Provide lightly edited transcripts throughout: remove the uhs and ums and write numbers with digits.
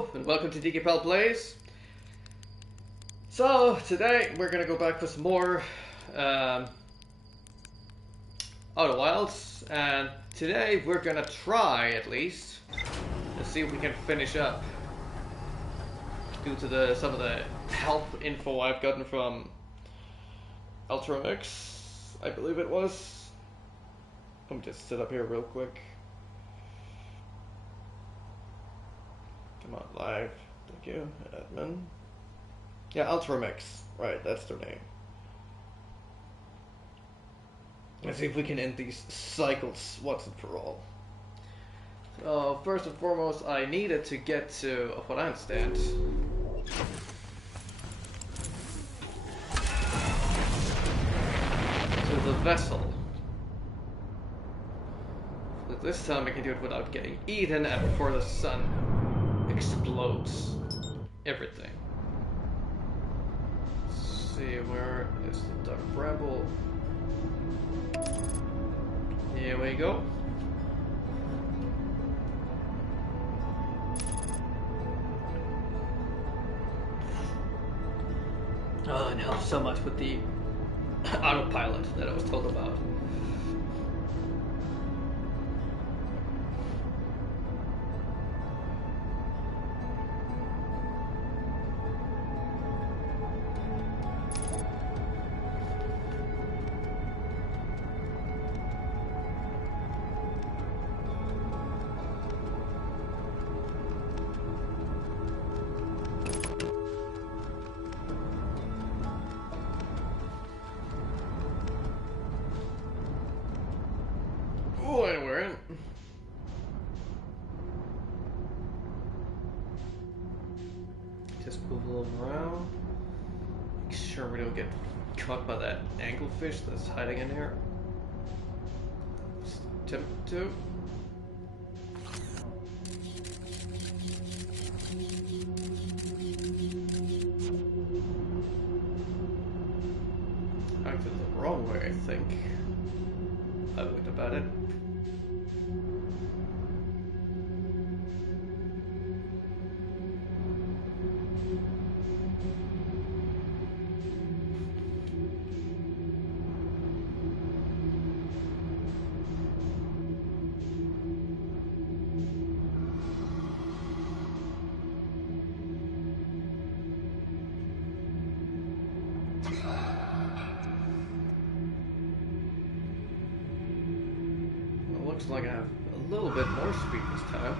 Hello, and welcome to Digipal Plays. So, today we're gonna go back for some more Outer Wilds, and today we're gonna try, at least, to see if we can finish up. Due to some of the help info I've gotten from Ultramix, I believe it was. Let me just sit up here real quick. Come on, live. Thank you, admin. Yeah, Ultramix. Right, that's their name. Let's see if we can end these cycles once and for all. So, first and foremost, I needed to get to, of what I understand, to the vessel. But this time I can do it without getting eaten and before the sun explodes everything. Let's see, where is the dark bramble? Here we go. Oh, and helps so much with the autopilot that I was told about. Oh, and we're in. Just move a little around. Make sure we don't get caught by that anglefish that's hiding in here. Just attempt to. Acted the wrong way, I think. I looked about it. Looks like I have a little bit more speed this time.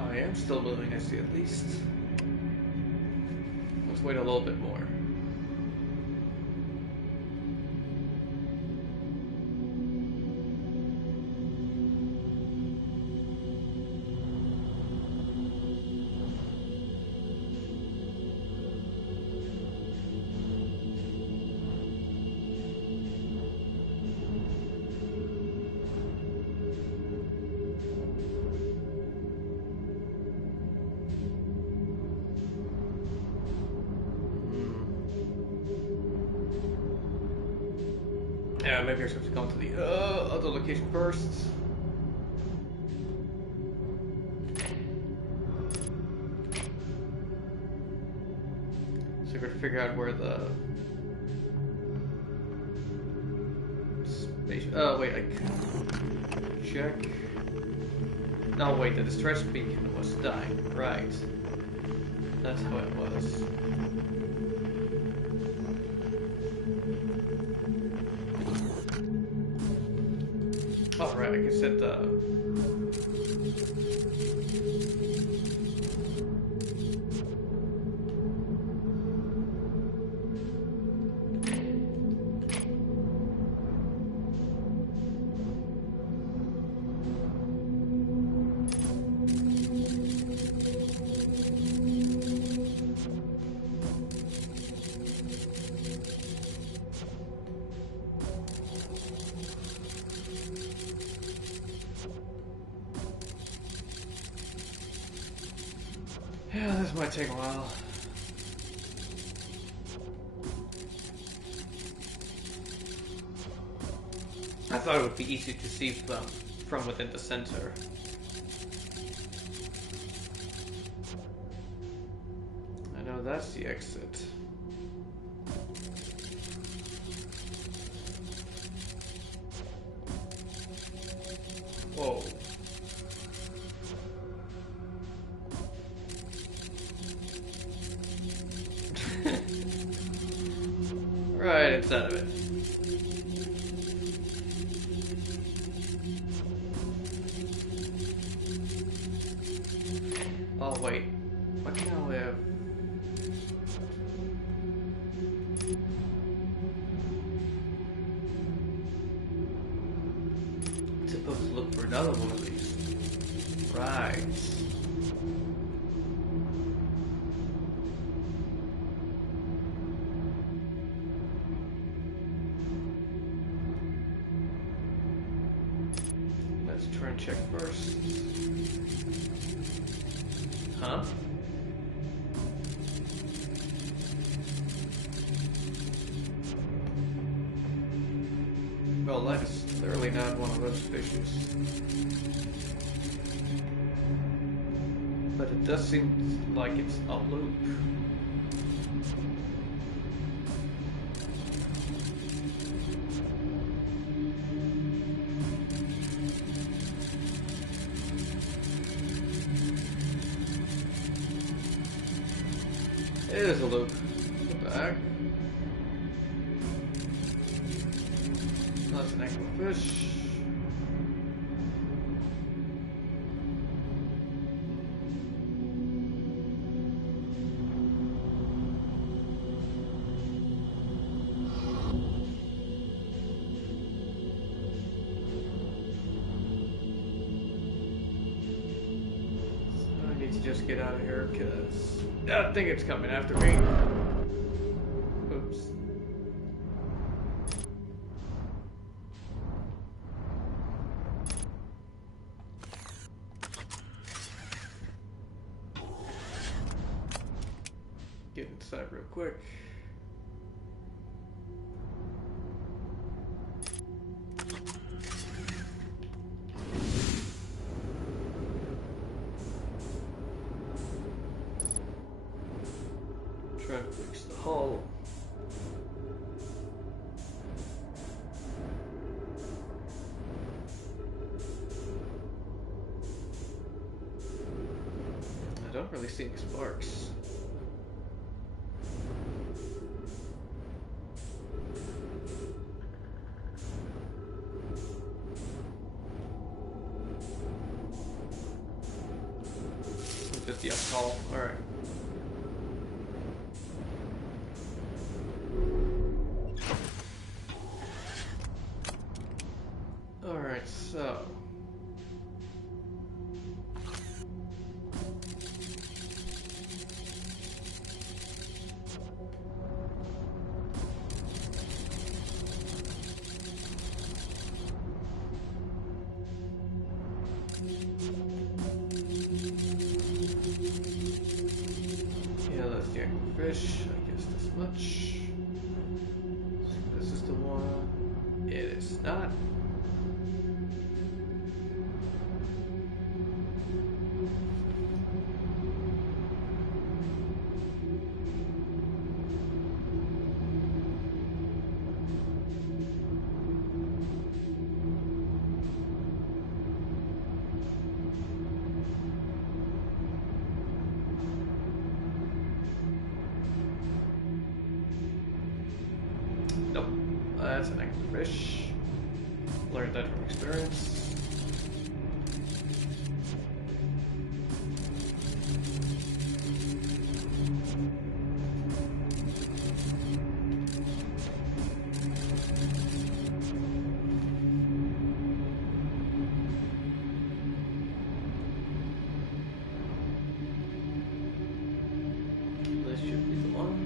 I am still moving, I see, at least. Let's wait a little bit more. Yeah, maybe you're supposed to go to the other location first. So we're going to figure out where the space. Oh wait, I can check. No, wait, the distress beacon was dying. Right. That's how it was. Oh, right, I can set the... Yeah, this might take a while. I thought it would be easy to see from within the center. I know that's the exit. Whoa. Right inside of it. Oh wait, what can I live? I'm supposed to look for another one of these. Right. Let's try and check first. Huh? Well, that is clearly not one of those fishes. But it does seem like it's a loop. It is a loop. Go back. That's an anglerfish. I need to just get out of here because I think it's coming after me. Oops. Get inside real quick. Try to fix the hull. I don't really see any sparks. Just the alcohol. Alright. Alright, so. Yeah, let's get fish. I guess this much. So this is the one. It is not. Nope. That's an anglerfish. Learned that from experience. This should be the one.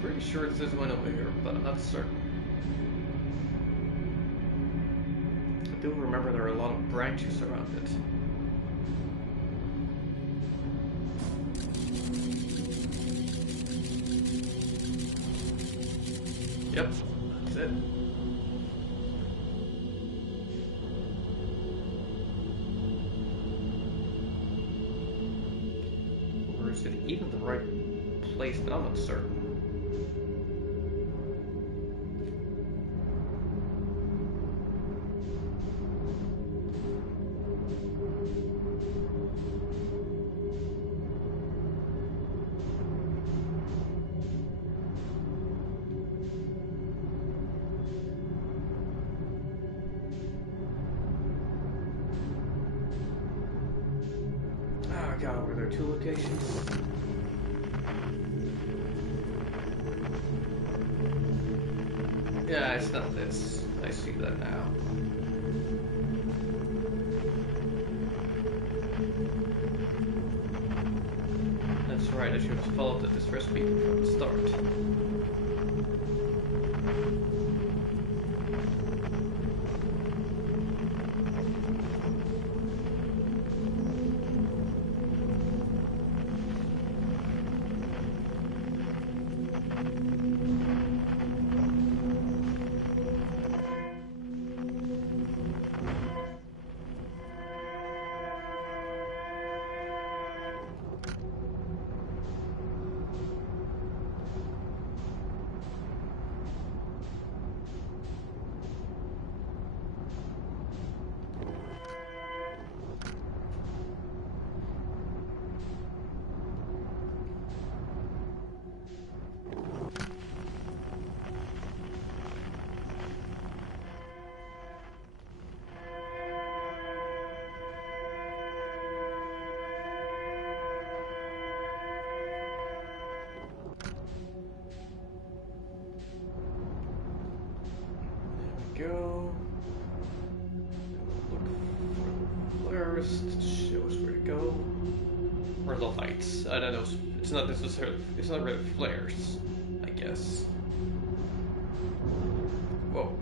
Pretty sure it's this one over here, but I'm not certain. remember there are a lot of branches around it. Yep, that's it. Or is it even the right place? But I'm not certain. Oh god, were there two locations? Yeah, it's not this. I see that now. That's right, I should have followed this recipe from the start. Go. Look for the flares to show us where to go. Or the lights. I don't know. It's not necessarily. It's not really flares, I guess. Whoa.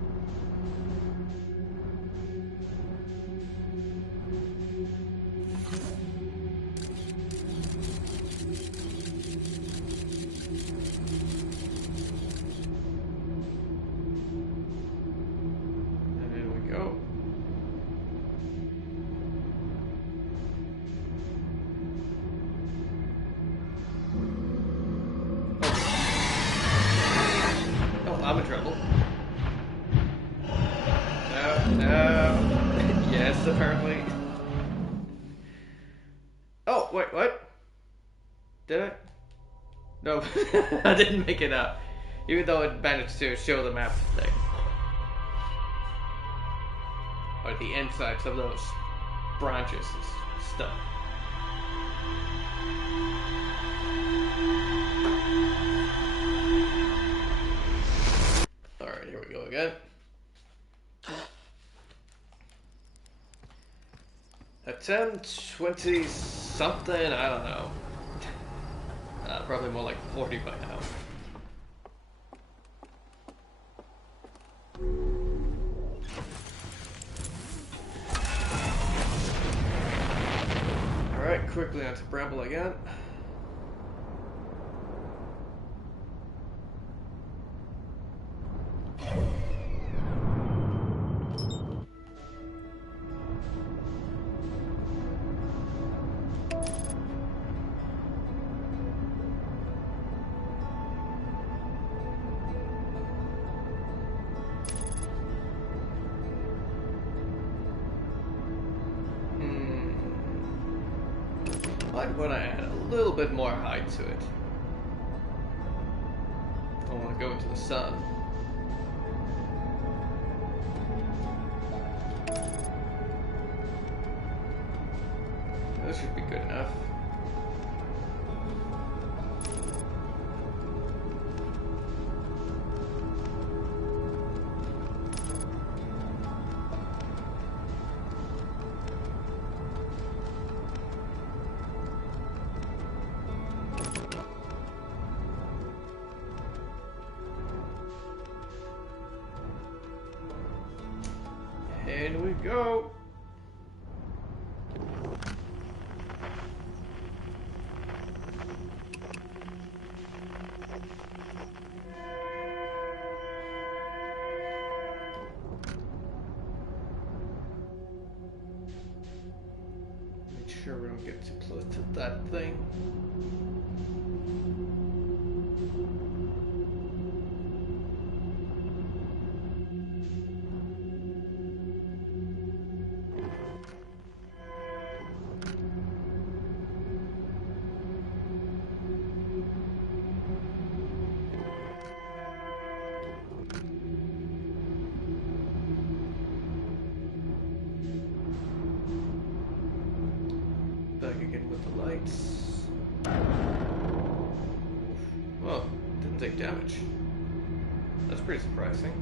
I'm in trouble. No. Yes, apparently. Oh, wait, what? Did I? No, I didn't make it up. Even though it managed to show the map thing. Or the insides of those branches and stuff. Alright, here we go again. Attempt 20 something, I don't know. Probably more like 40 by now. Alright, quickly onto Bramble again. Might want to add a little bit more height to it. I want to go into the sun. That should be good enough. In we go. Make sure we don't get too close to that thing. Back again with the lights. Well, didn't take damage. That's pretty surprising.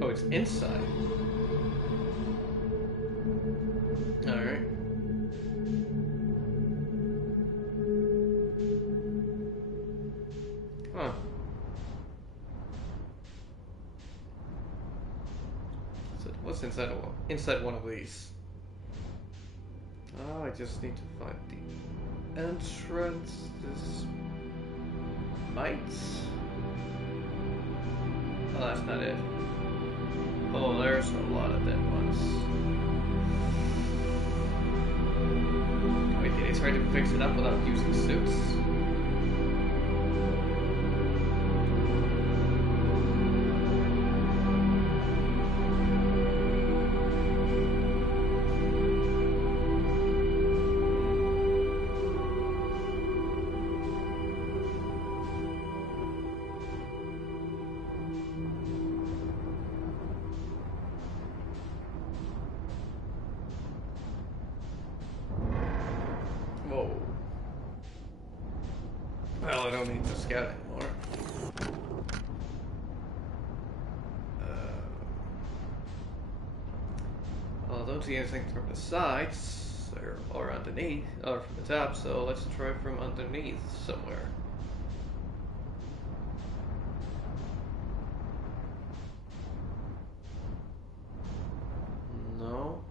Oh, it's inside. Alright. Huh. So what's inside one of these? Oh, I just need to find the entrance. This might. Oh, that's not it. Oh, there's a lot of dead ones. Wait, did they try to fix it up without using suits? Whoa. Well, I don't need to scout anymore. I don't see anything from the sides or underneath, or from the top, so let's try from underneath somewhere. No.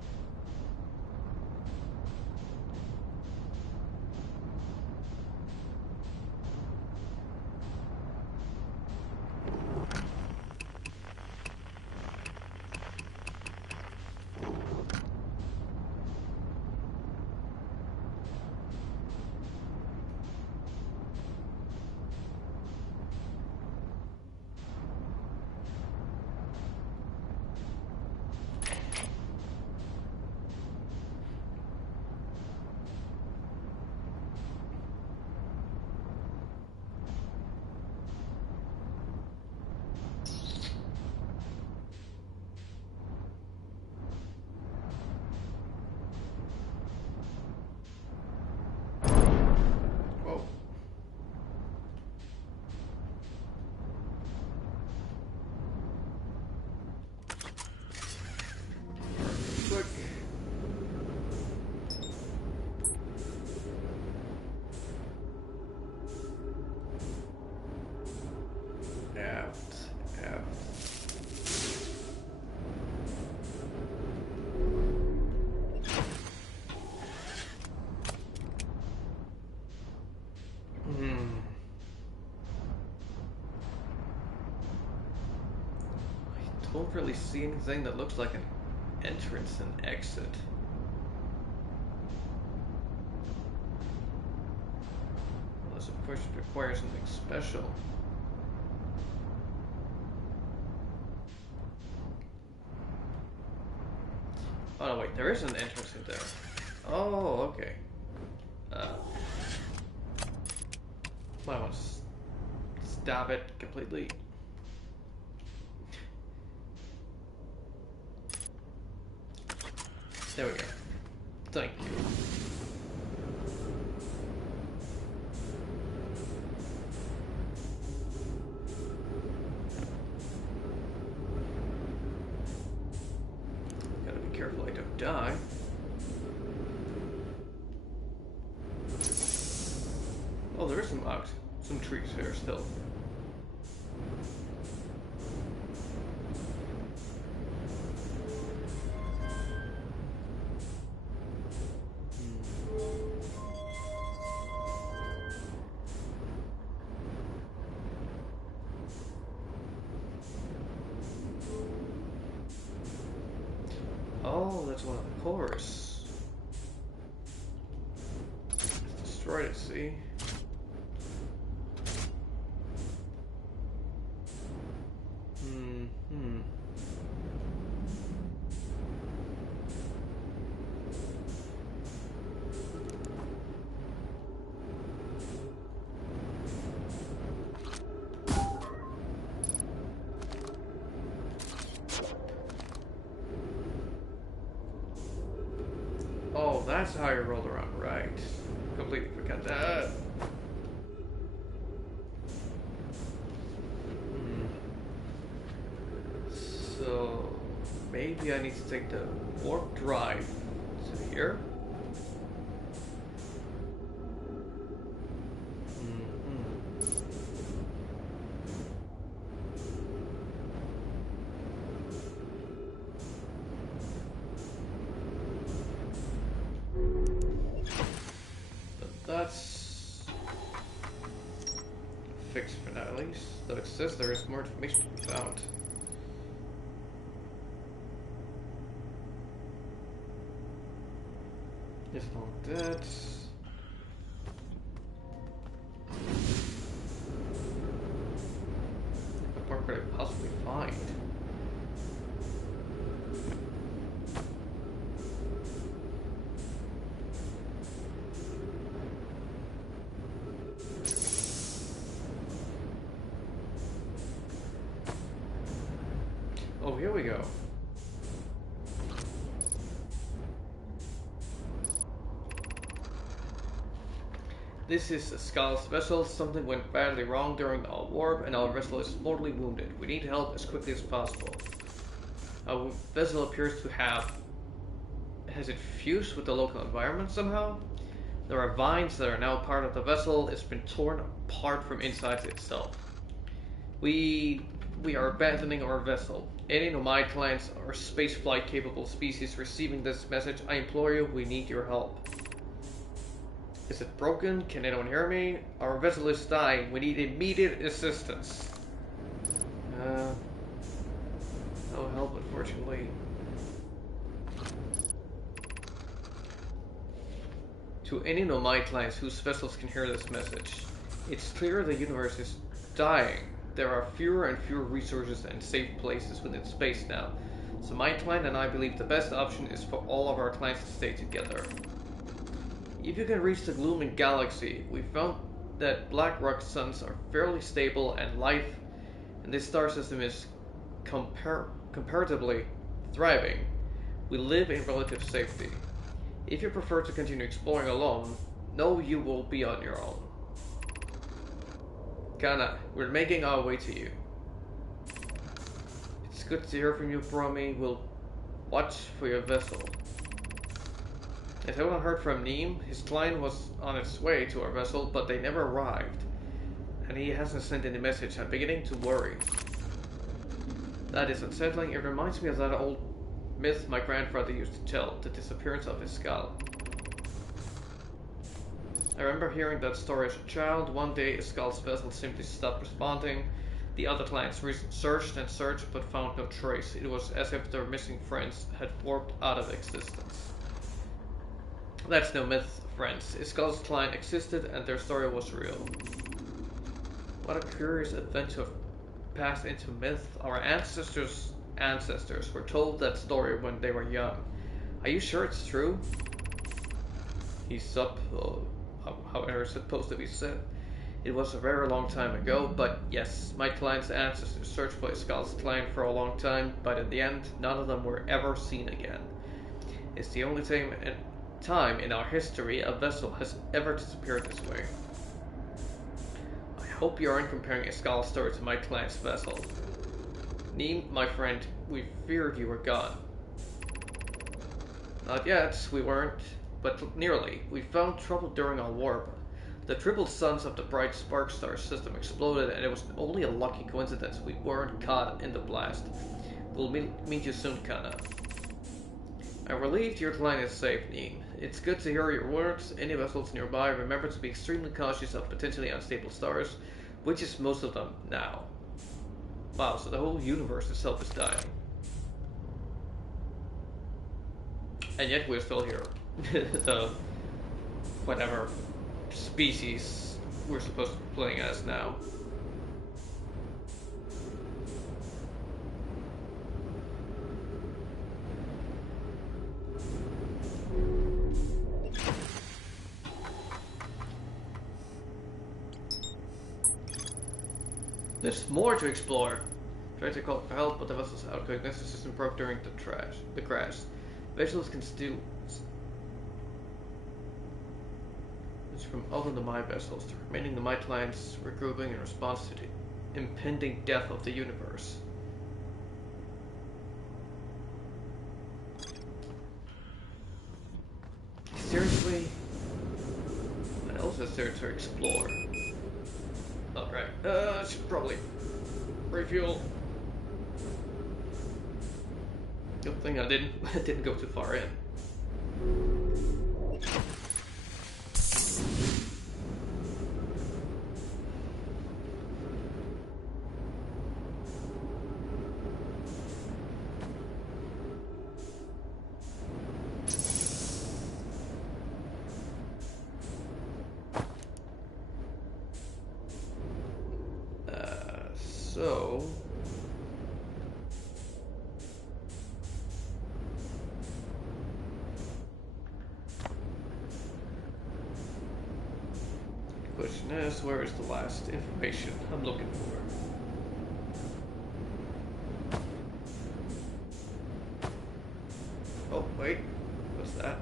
don't really see anything that looks like an entrance and exit. Unless of course it requires something special. Oh no, wait, there is an entrance in there. Oh, okay. I want to stab it completely. There we go. Thank you. Gotta be careful I don't die. Oh, there is some trees here still. Oh, that's one of the cores. Destroyed it, see? Oh, that's how you roll around, right? Completely forgot that. So, maybe I need to take the warp drive to here. That's fixed for now, at least. Though it says there is more information to be found. If not that, what more could I possibly find? Oh, here we go. This is a Skull's vessel. Something went badly wrong during our warp and our vessel is mortally wounded. We need help as quickly as possible. Our vessel appears to have... Has it fused with the local environment somehow? There are vines that are now part of the vessel. It's been torn apart from inside itself. We are abandoning our vessel. Any Nomad clans or spaceflight capable species receiving this message, I implore you, we need your help. Is it broken? Can anyone hear me? Our vessel is dying. We need immediate assistance. No help, unfortunately. To any Nomad clans whose vessels can hear this message, it's clear the universe is dying. There are fewer and fewer resources and safe places within space now. So my clan and I believe the best option is for all of our clans to stay together. If you can reach the Glooming Galaxy, we found that black rock suns are fairly stable and life in this star system is comparatively thriving. We live in relative safety. If you prefer to continue exploring alone, know you will be on your own. Kana, we're making our way to you. It's good to hear from you, Brommy. We'll watch for your vessel. As everyone heard from Neem, his client was on its way to our vessel, but they never arrived. And he hasn't sent any message. I'm beginning to worry. That is unsettling. It reminds me of that old myth my grandfather used to tell, the disappearance of his skull. I remember hearing that story as a child. One day, a Skull's vessel simply stopped responding. The other clients searched and searched but found no trace. It was as if their missing friends had warped out of existence. That's no myth, friends. Skull's client existed and their story was real. What a curious event to have passed into myth. Our ancestors' ancestors were told that story when they were young. Are you sure it's true? He's up, however it's supposed to be said. It was a very long time ago, but yes, my client's ancestors searched for Skull's client for a long time, but in the end, none of them were ever seen again. It's the only time in our history a vessel has ever disappeared this way. I hope you aren't comparing Skull's story to my client's vessel. Neem, my friend, we feared you were gone. Not yet, we weren't, but nearly. We found trouble during our warp. The triple suns of the bright spark star system exploded, and it was only a lucky coincidence we weren't caught in the blast. We'll meet you soon, Kana. I'm relieved your client is safe, Neem. It's good to hear your words. Any vessels nearby, remember to be extremely cautious of potentially unstable stars, which is most of them now. Wow, so the whole universe itself is dying. And yet we're still here. The whatever species we're supposed to be playing as now. There's more to explore. Try to call for help, but the vessel's outgoing nexus system broke during the crash. Vessels can still from other Nomai vessels. The remaining Nomai clients regrouping in response to the impending death of the universe. Seriously? What else is there to explore? Alright, I should probably refuel. Good thing I didn't go too far in. So question is, where is the last information I'm looking for? Oh wait, what's that?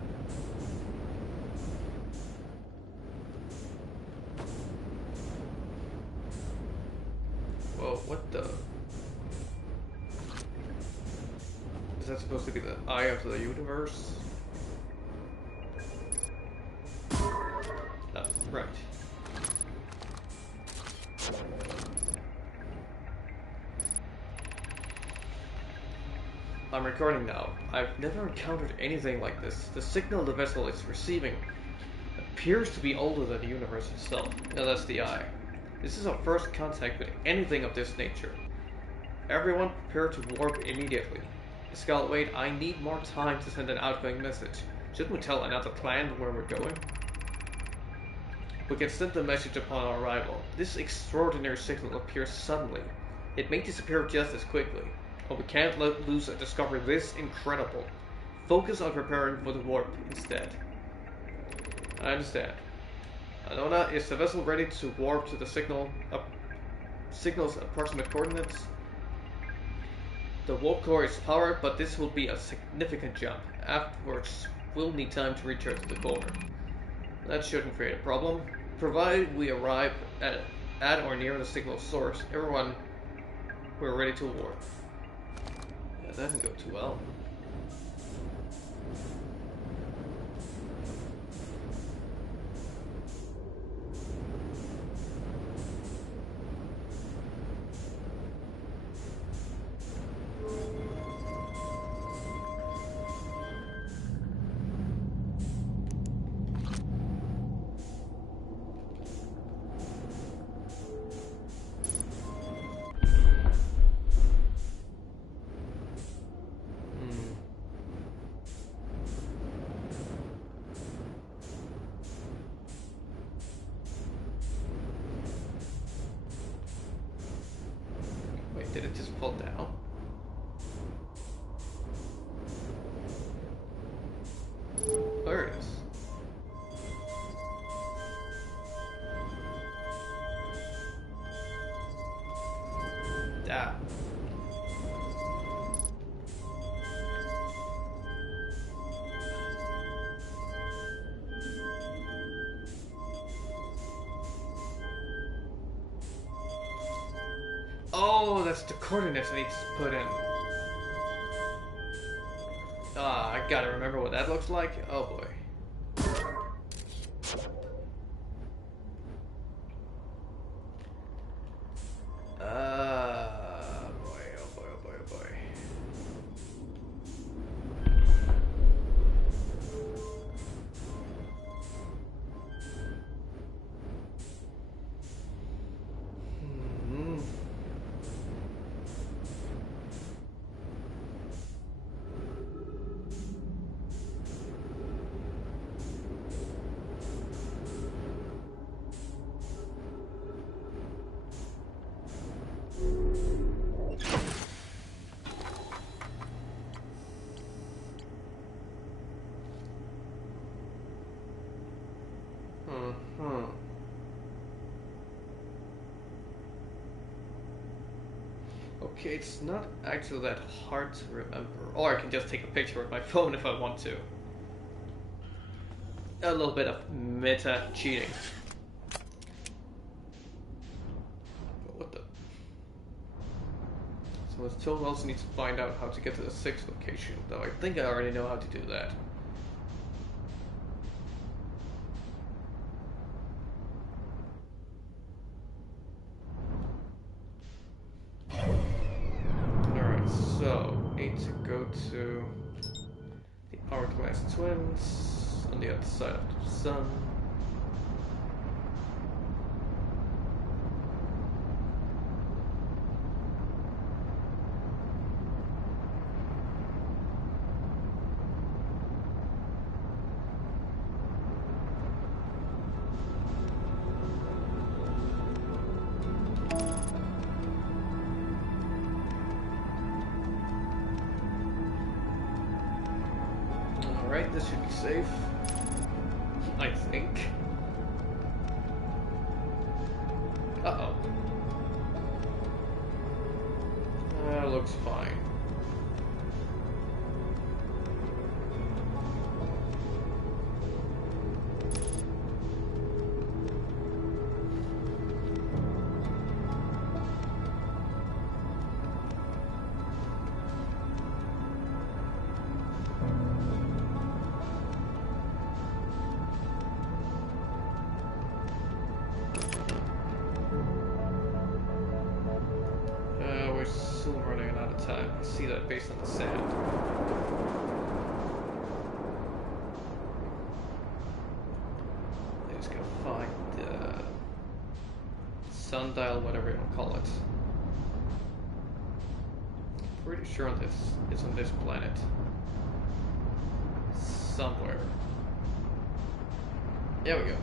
Whoa, what the? Is that supposed to be the eye of the universe? Oh, right. I'm recording now. I've never encountered anything like this. The signal the vessel is receiving appears to be older than the universe itself. Now that's the eye. This is our first contact with anything of this nature. Everyone prepare to warp immediately. Skull, wait, I need more time to send an outgoing message. Shouldn't we tell another client where we're going? We can send the message upon our arrival. This extraordinary signal appears suddenly. It may disappear just as quickly. But we can't let loose a discovery this incredible. Focus on preparing for the warp instead. I understand. Anona, is the vessel ready to warp to the signal's approximate coordinates? The warp core is powered, but this will be a significant jump. Afterwards, we'll need time to return to the core. That shouldn't create a problem. Provided we arrive at or near the signal source, everyone, we're ready to warp. Yeah, that didn't go too well. Did it just fall down? There it is. Damn. Oh, that's the coordinates I need to put in. I gotta remember what that looks like. Oh boy. Boy, oh boy, oh boy, oh boy. Okay, it's not actually that hard to remember. Or I can just take a picture with my phone if I want to. A little bit of meta cheating. What the? So I still also need to find out how to get to the 6th location, though I think I already know how to do that. So, need to go to the hourglass twins on the other side of the sun. Alright, this should be safe. I think. Uh-oh. That looks fine. Still running out of time. I see that based on the sand. I'm just gonna find the sundial, whatever you want to call it. Pretty sure it's on this planet. Somewhere. There we go.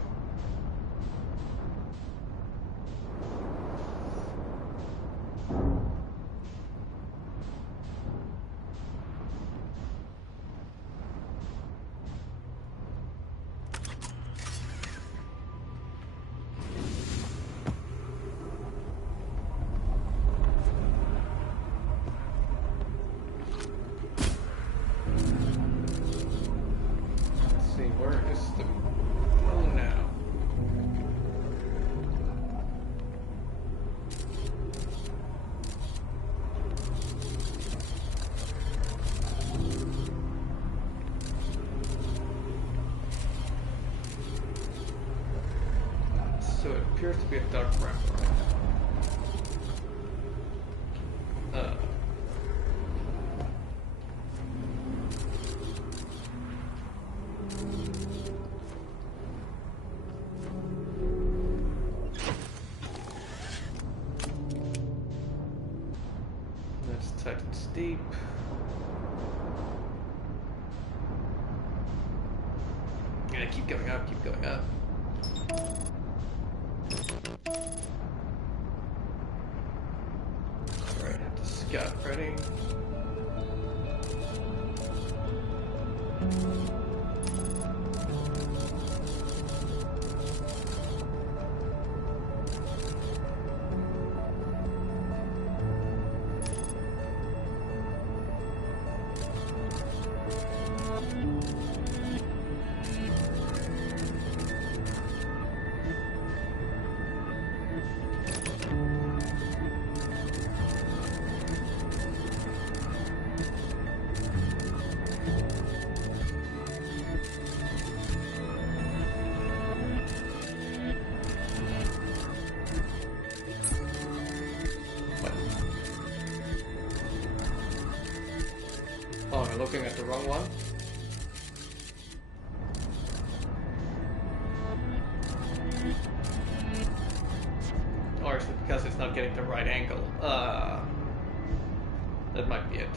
Where is the... Oh, now. So it appears to be a dark ramp right now. Tight and steep. Yeah, keep going up, keep going up. Alright. Scout ready. Oh, you're looking at the wrong one? Or is it because it's not getting the right angle? That might be it.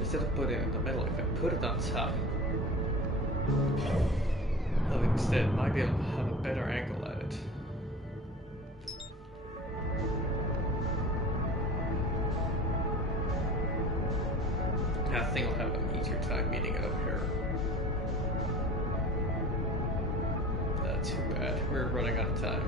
Instead of putting it in the middle, if I put it on top, I'll instead might be able to have a better angle at it. I think I'll have an easier time meeting it up here. Too bad. We're running out of time.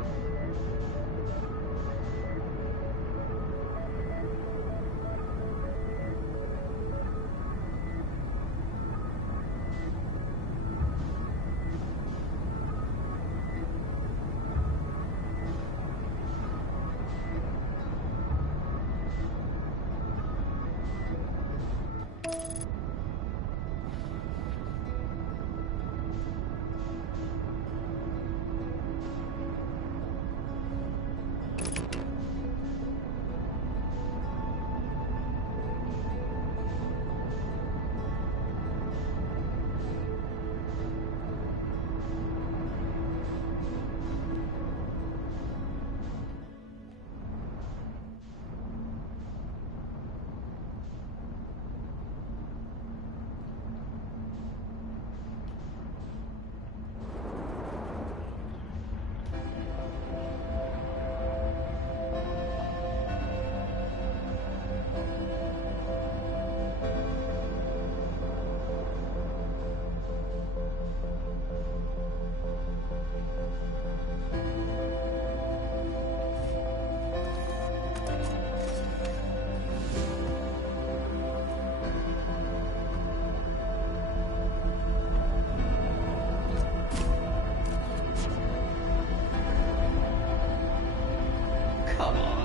Come on.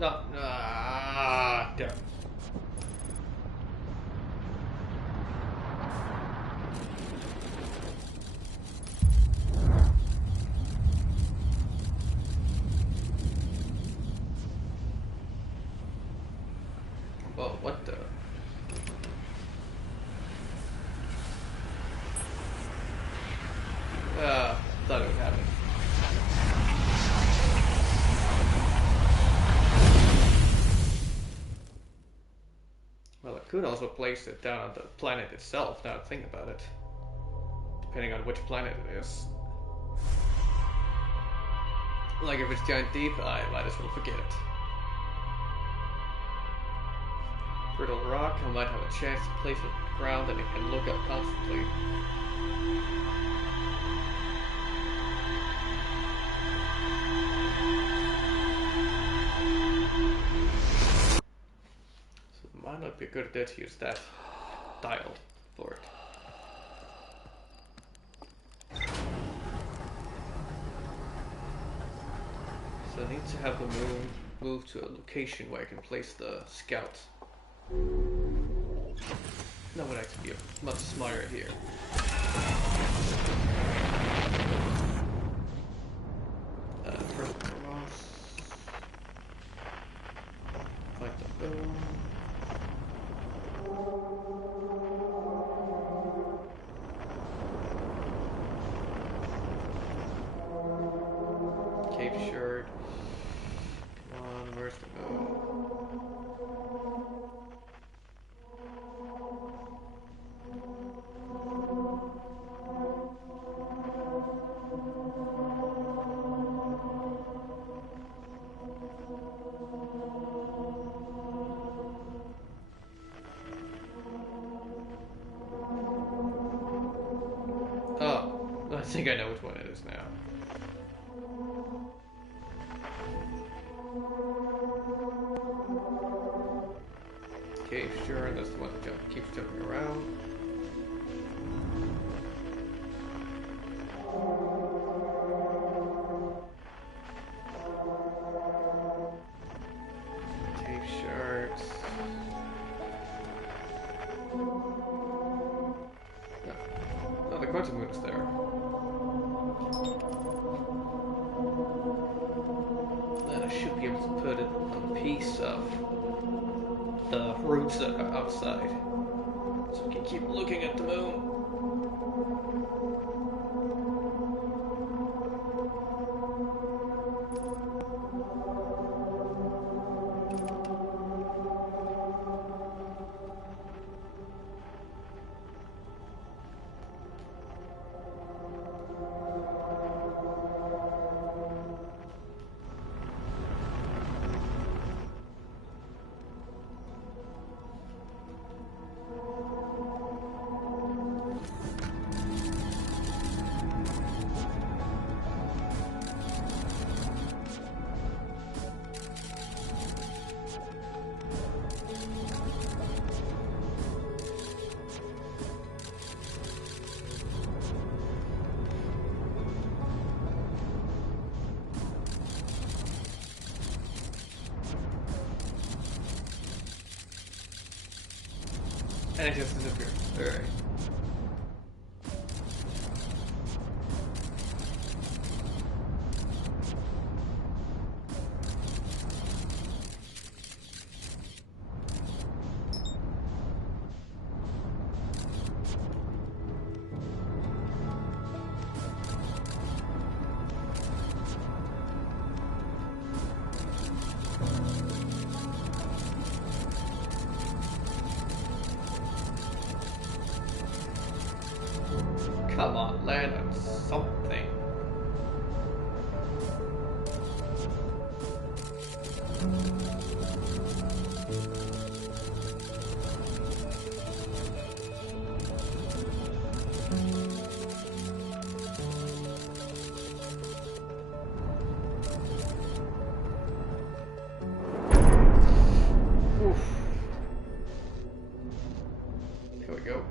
No, damn. Whoa, what the? Thought it would happen. Well, I could also place it down on the planet itself, now that I think about it. Depending on which planet it is. Like if it's giant deep, I might as well forget it. Brittle rock, I might have a chance to place it on the ground and it can look up constantly. So it might not be a good idea to use that dial for it. So I need to have the moon move to a location where I can place the scout. That would actually be a much smarter here. First cross. Fight the boom. Cave shirt. Come on, where's the boom? Oh, I think I know which one it is now. Okay, sure, that's the one that keeps jumping around. Cave sharks. Oh, the quantum moon is there. Then I should be able to put it on a piece of the roots that are outside. So we can keep looking at the moon. And it just disappeared. Alright. Come on, land on something. Oof. Here we go.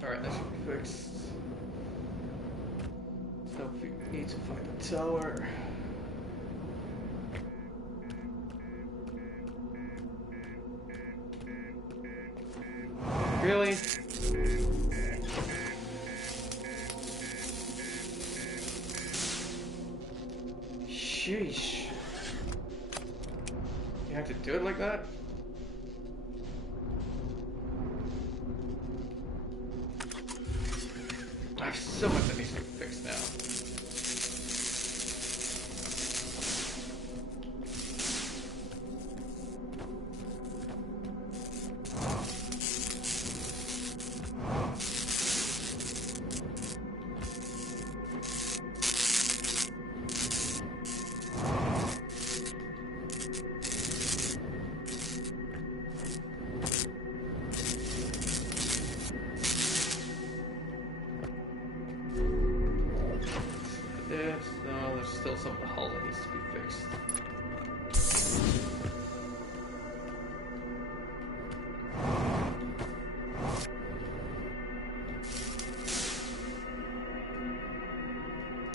Alright, that should be fixed. So we need to find the tower. Really? Sheesh. You have to do it like that? I have so much that needs to be fixed now. still some of the hull that needs to be fixed.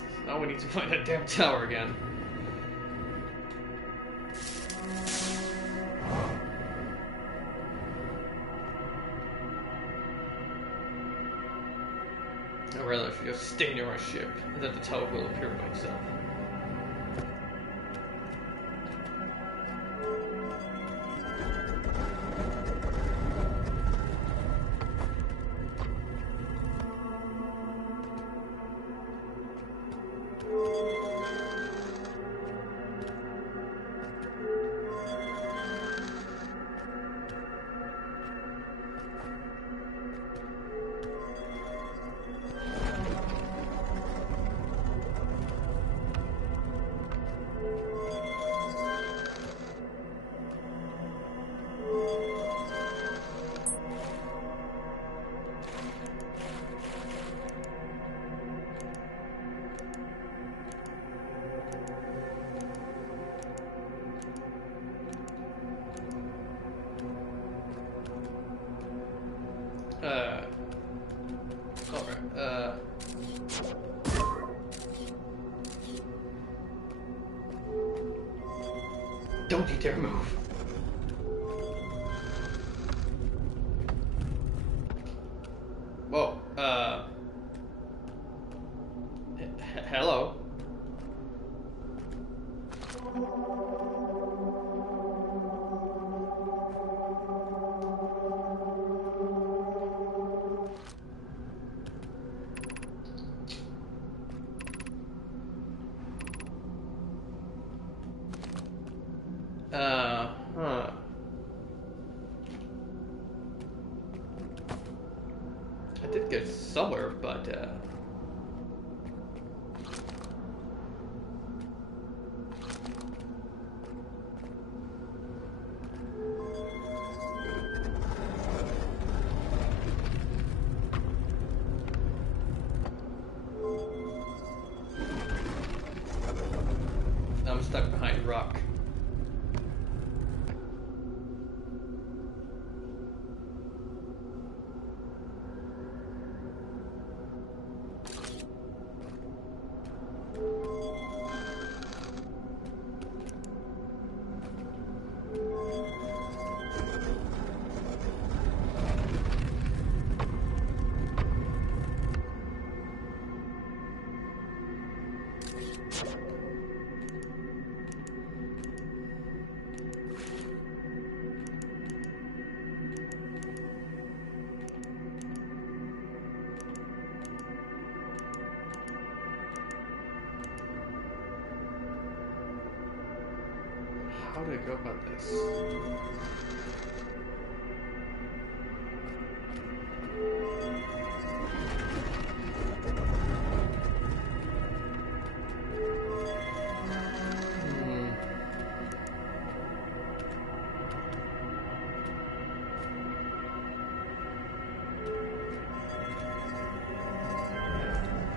So now we need to find that damn tower again. I'd rather if you just stay near my ship, and then the tower will appear by itself. Alright, don't you dare move. Whoa, hello? Huh. I did get somewhere, but, I'm stuck behind a rock. How do I go about this?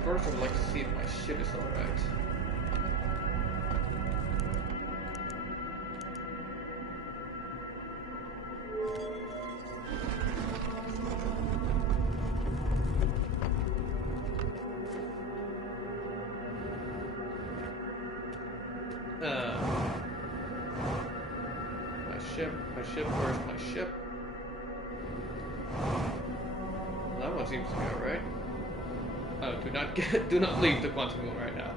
First, I'd like to see if my ship is alright. My ship, where's my ship? That one seems to be alright. Oh, do not leave the quantum moon right now.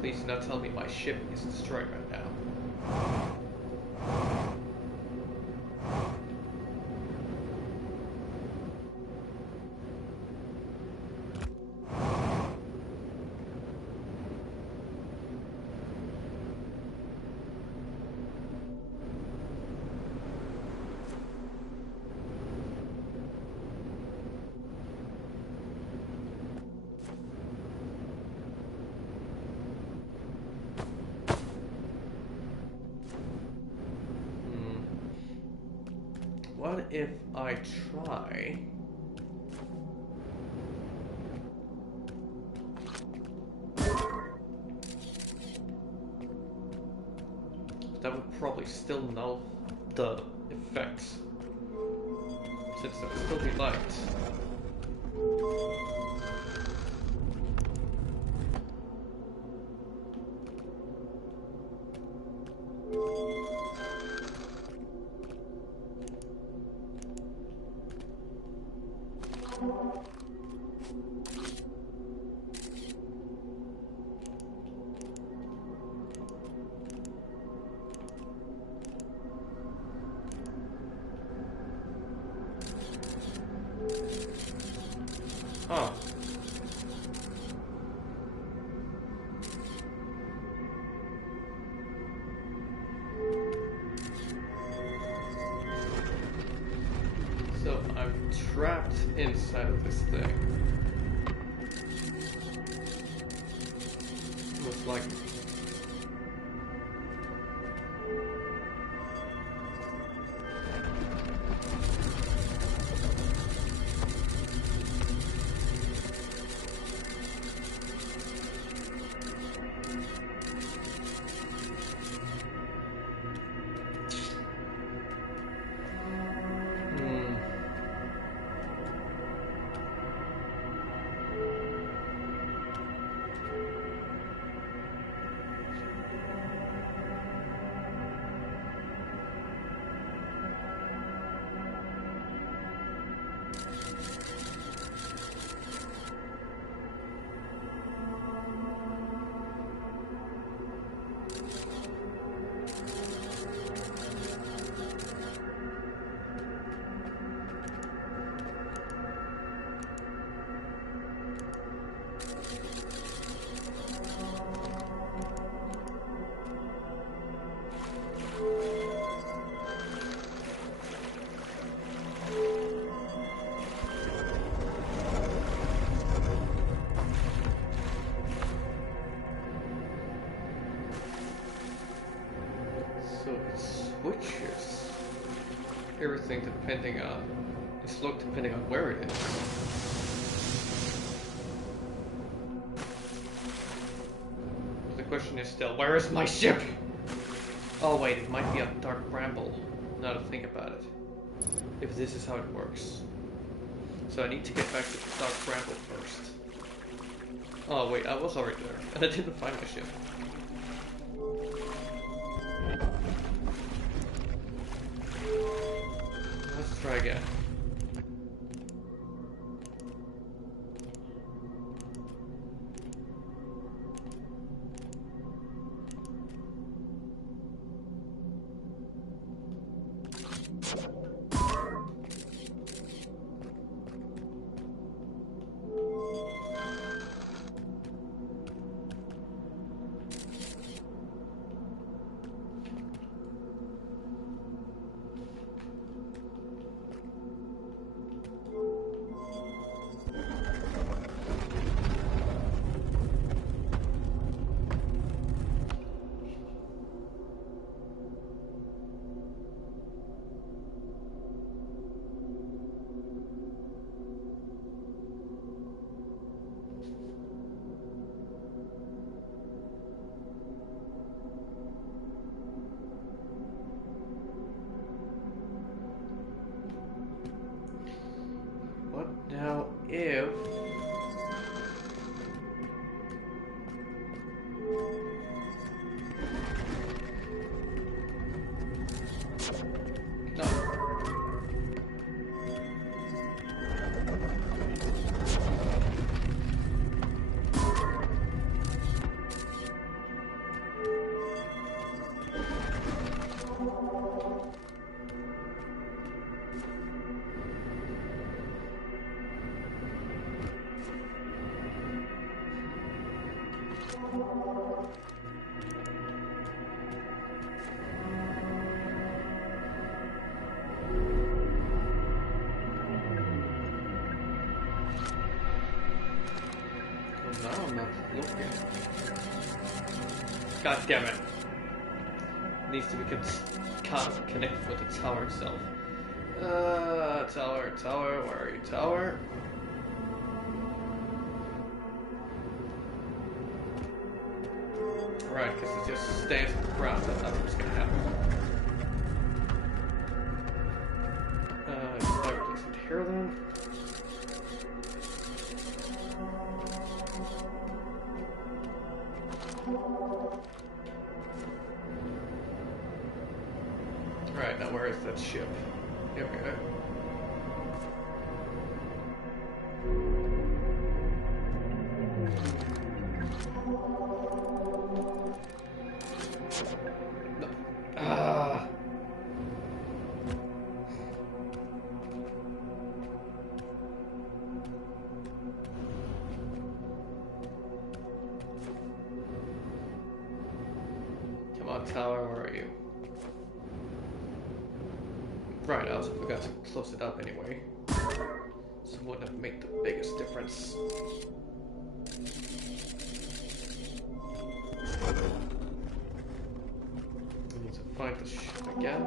Please do not tell me my ship is destroyed right now. what if I try... That would probably still null the effects, since there would still be light. Huh. So I'm trapped inside of this thing. Looks like... So it switches everything depending on its look, depending on where it is. The question is still, where is my ship? Oh wait, it might be a dark bramble, now to think about it. If this is how it works. So I need to get back to the dark bramble first. Oh wait, I was already there, and I didn't find my ship. Let's try again. Now, if... No. Now I'm not looking. God damn it. Needs to be connected with the tower itself. Tower, where are you, tower? Right, because it just stays on the ground, that's not what's gonna happen. Fire place into here then. Right, now where is that ship? Here we go. No. Ah. Come on, tower, where are you? Right, I also forgot to close it up anyway. So it wouldn't have made the biggest difference. I need to find the ship again.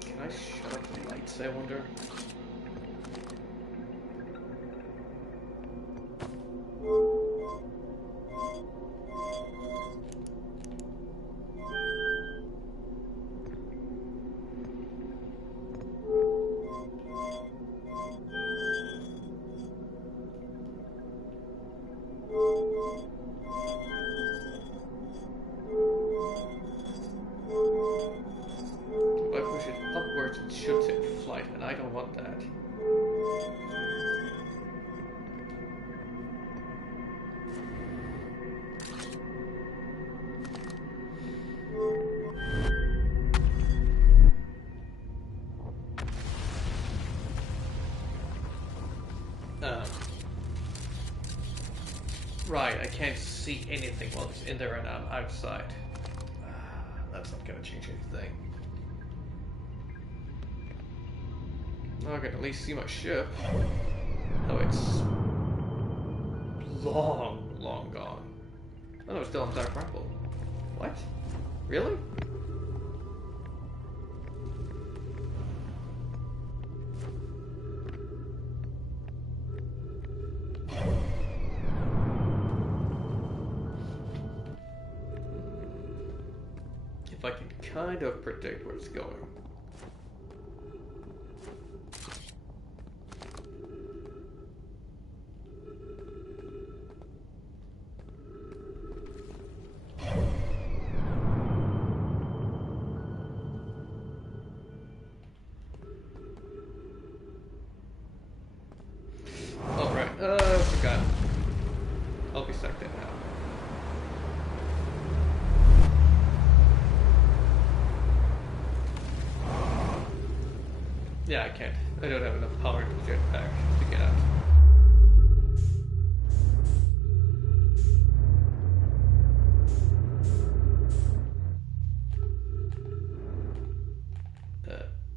Can I shut up the lights, I wonder? If I push it upwards, it should take flight, and I don't want that. Right, I can't see anything while it's in there and I'm outside. That's not gonna change anything. Now I can at least see my ship. No, it's long gone. Oh no, it's still on Dark Rumble. What? Really? If I can kind of predict where it's going. Oh, right. Forgot. I'll be sucked in now. Yeah, I can't. I don't have enough power to jetpack to get out.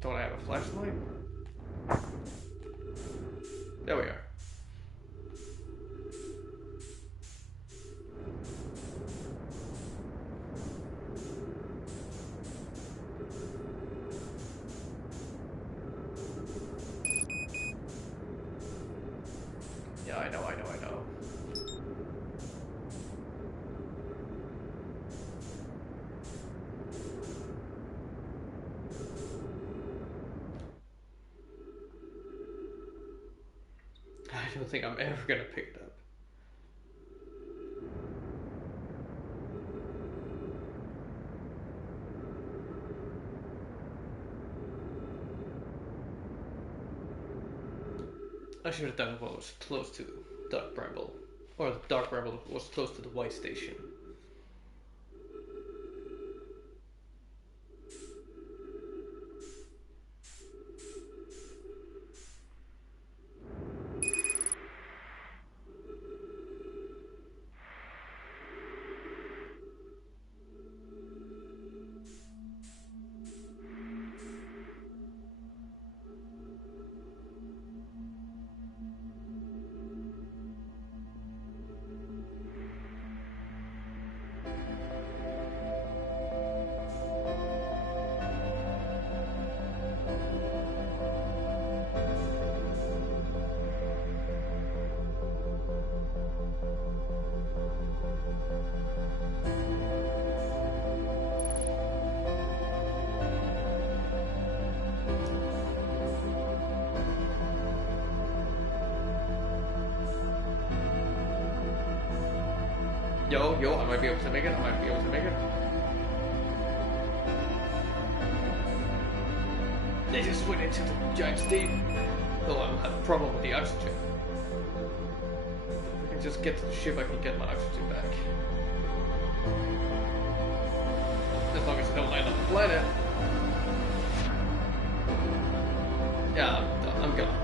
Don't I have a flashlight? There we are. Yeah, I know. I don't think I'm ever gonna pick it up. I should have done it while I was close to Dark Bramble. Or the Dark Bramble was close to the White Station. Yo, I might be able to make it. I might be able to make it. They just went into the giant's deep. Though I'll have a problem with the oxygen. If I can just get to the ship, I can get my oxygen back. As long as I don't land on the planet. Yeah, I'm gone.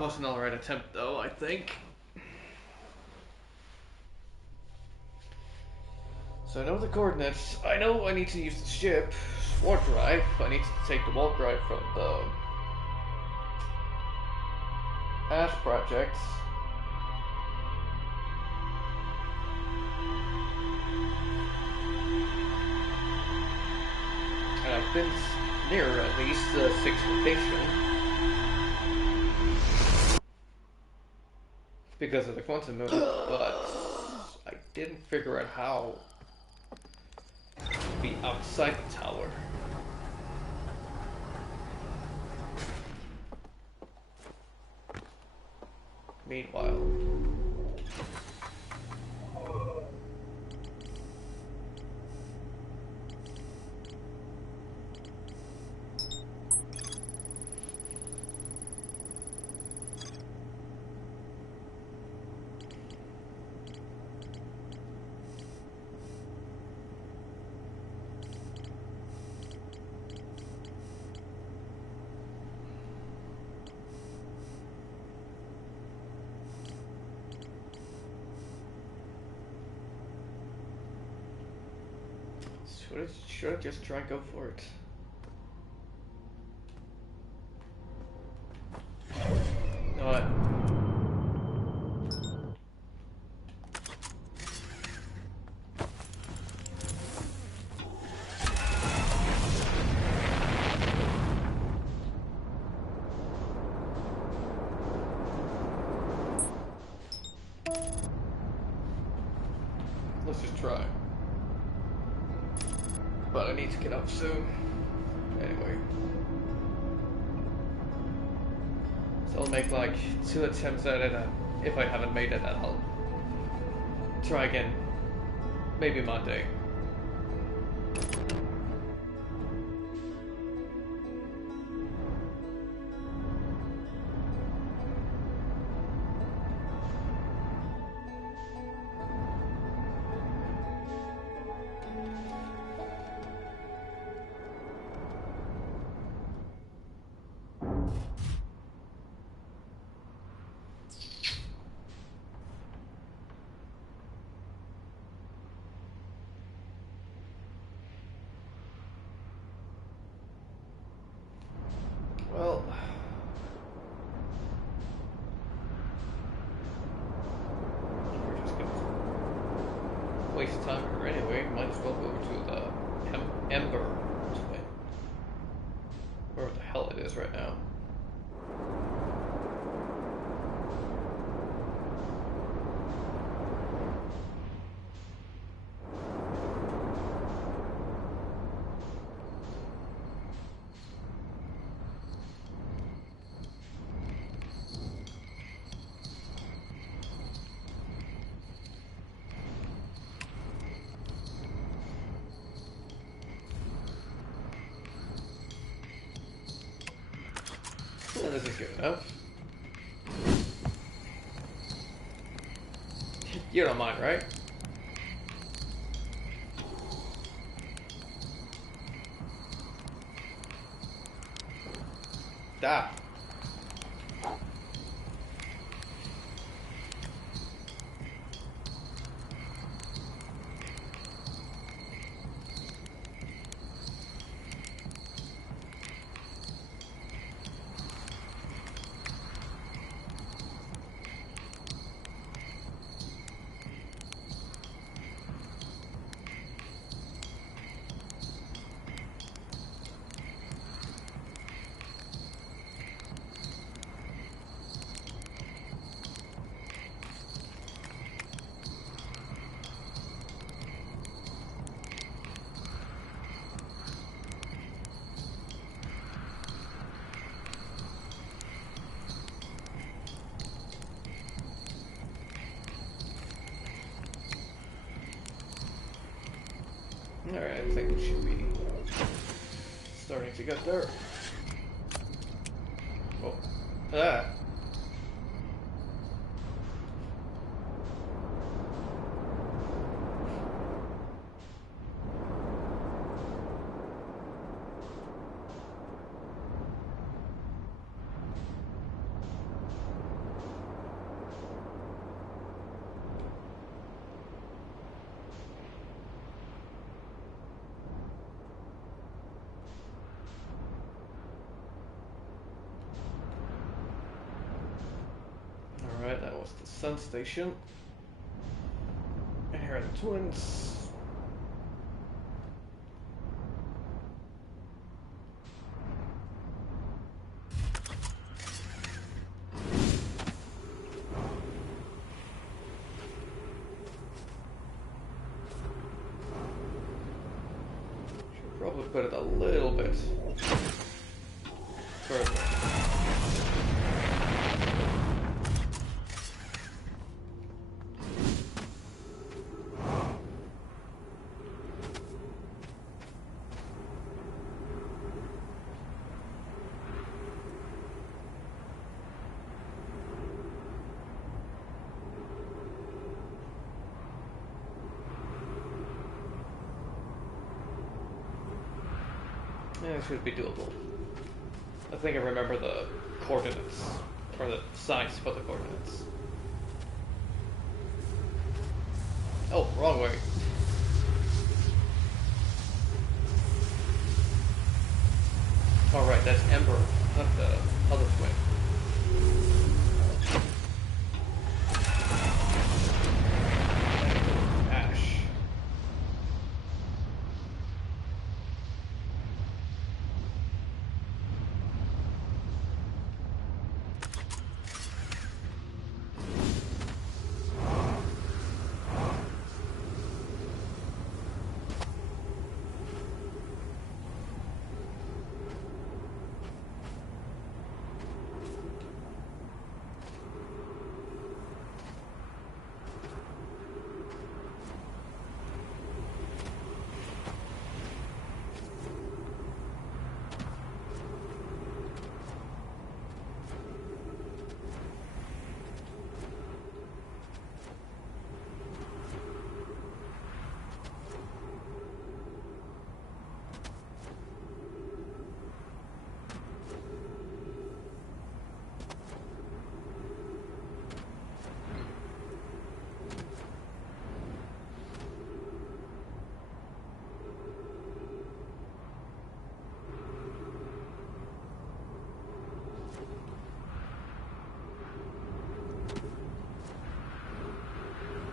Was an alright attempt though, I think. So I know the coordinates. I know I need to use the ship, warp drive. I need to take the warp drive from the Ash project. And I've been near at least the 6th location. Because of the quantum movement, but I didn't figure out how to be outside the tower. Meanwhile, should I just try and go for it? You know what? Let's just try. But I need to get up soon. Anyway. So I'll make like 2 attempts at it, and if I haven't made it, then I'll try again. Maybe Monday. Well, we're just gonna waste time here anyway. Might as well go to the Ember, wherever the hell it is right now. Well, this is good enough. You don't mind, right? Da. Alright, I think we should be starting to get there. Oh. Ah! Alright, that was the sun station. And here are the twins. Should probably put it a little bit further. Yeah, it should be doable. I think I remember the coordinates, or the signs for the coordinates. Oh, wrong way. Alright, that's Ember, not the other twin. Ash.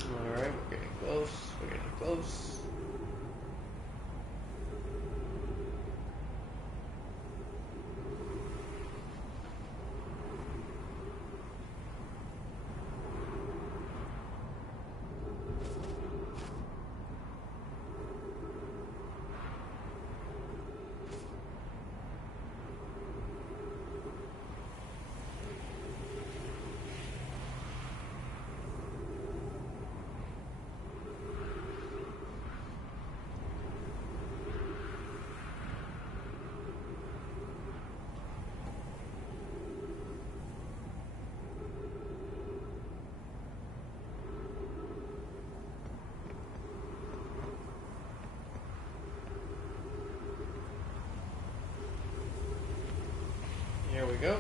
Alright, we're getting close, we're getting close. Here we go.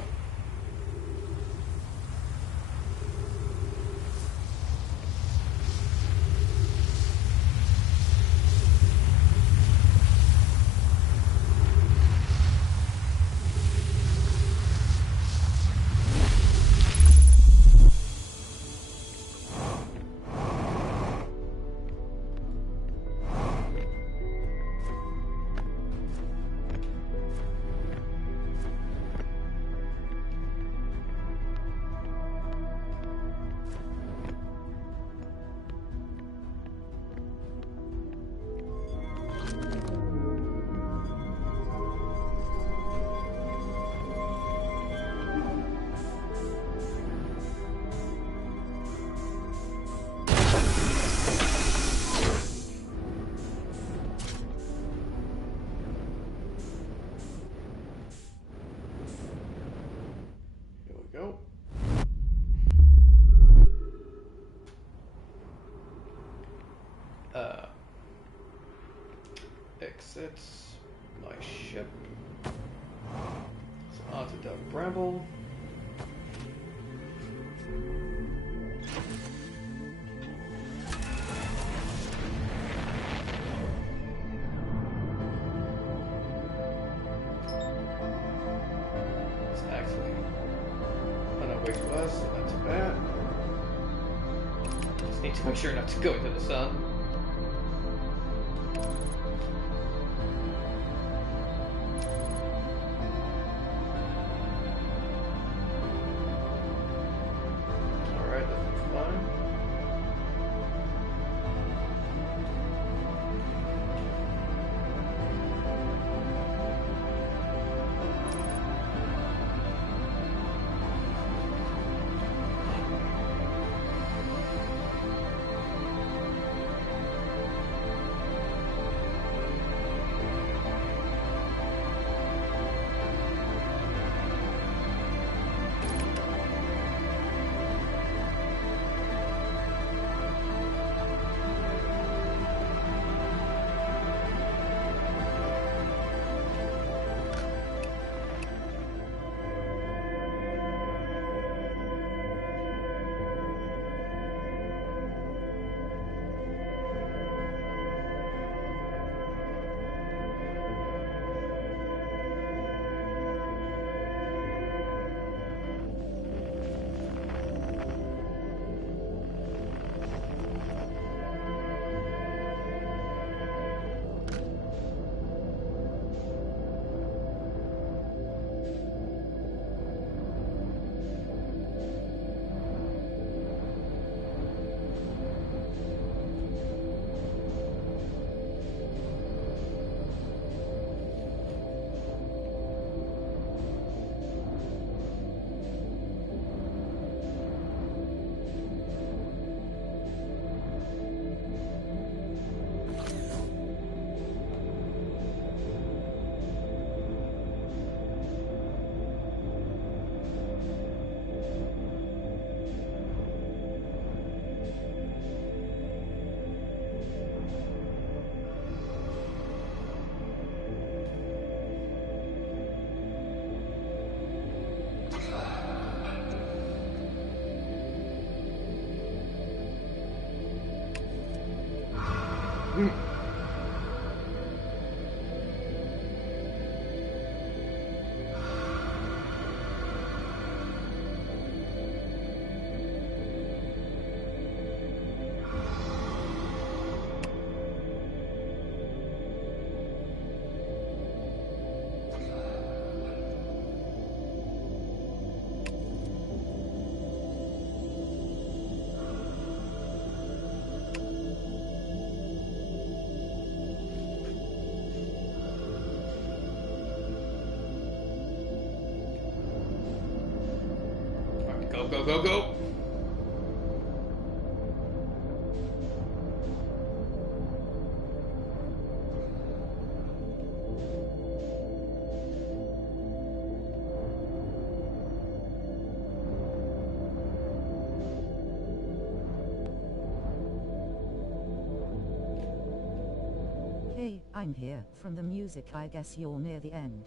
It's my ship. So onto the Bramble. It's actually on our way to us, so not too bad. Just need to make sure not to go into the sun. Go, go, go, go! Hey, I'm here. From the music, I guess you're near the end.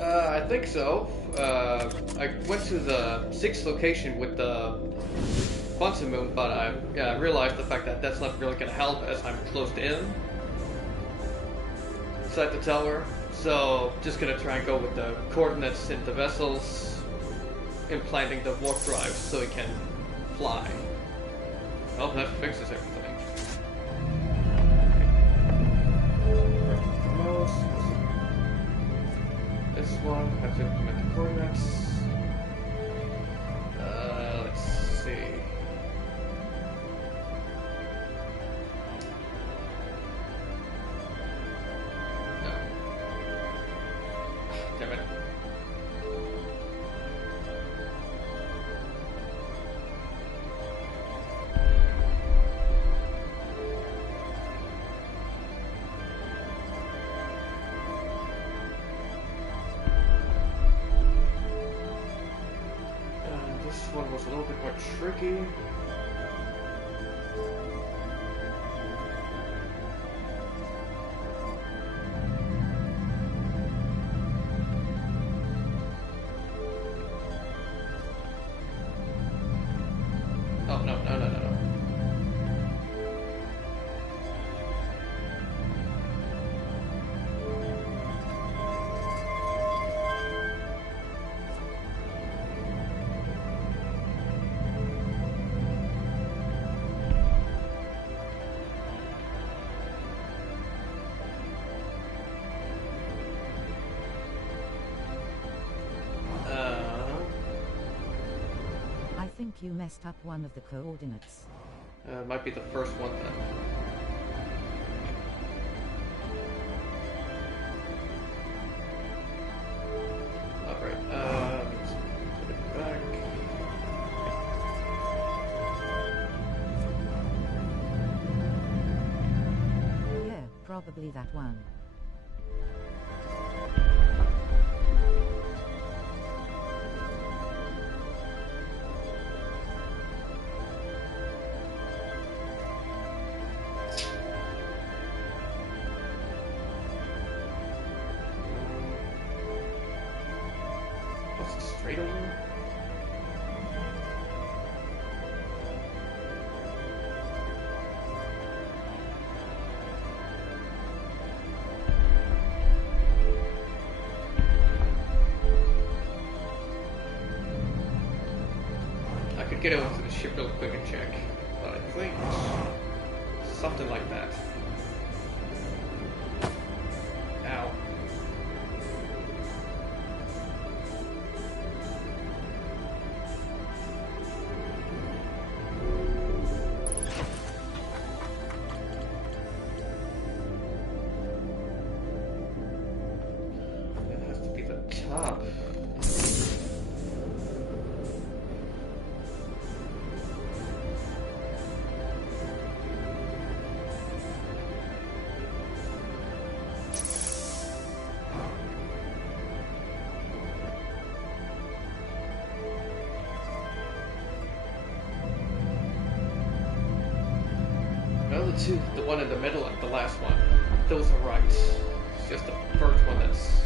I think so. I went to the 6th location with the quantum moon, but I realized the fact that that's not really going to help as I'm closed in inside the tower. So just going to try and go with the coordinates in the vessels, implanting the warp drive so it can fly. Oh, that fixes everything. This one, have to implement the coordinates. Let's see. No. Damn it. This one was a little bit more tricky. Oh, no, no, no, no, no. I think you messed up one of the coordinates. It might be the first one then. Alright, let's put it back. Yeah, probably that one. What's it, straight over? I could get over to the ship real quick and check, but I think something like that. Ow. It has to be the top. No, the one in the middle and the last one, those are right. It's just the first one that's...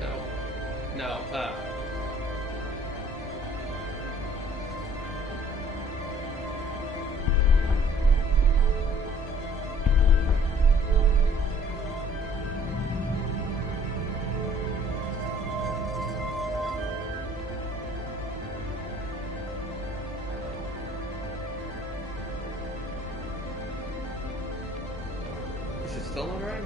No. No, is it still not right?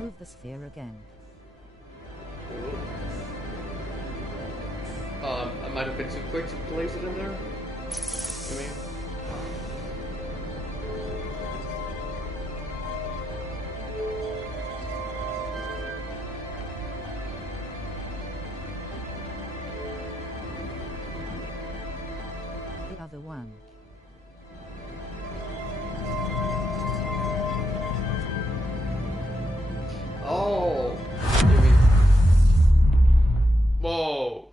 Move the sphere again. I might have been too quick to place it in there. I mean... The other one. Oh! You mean... Whoa!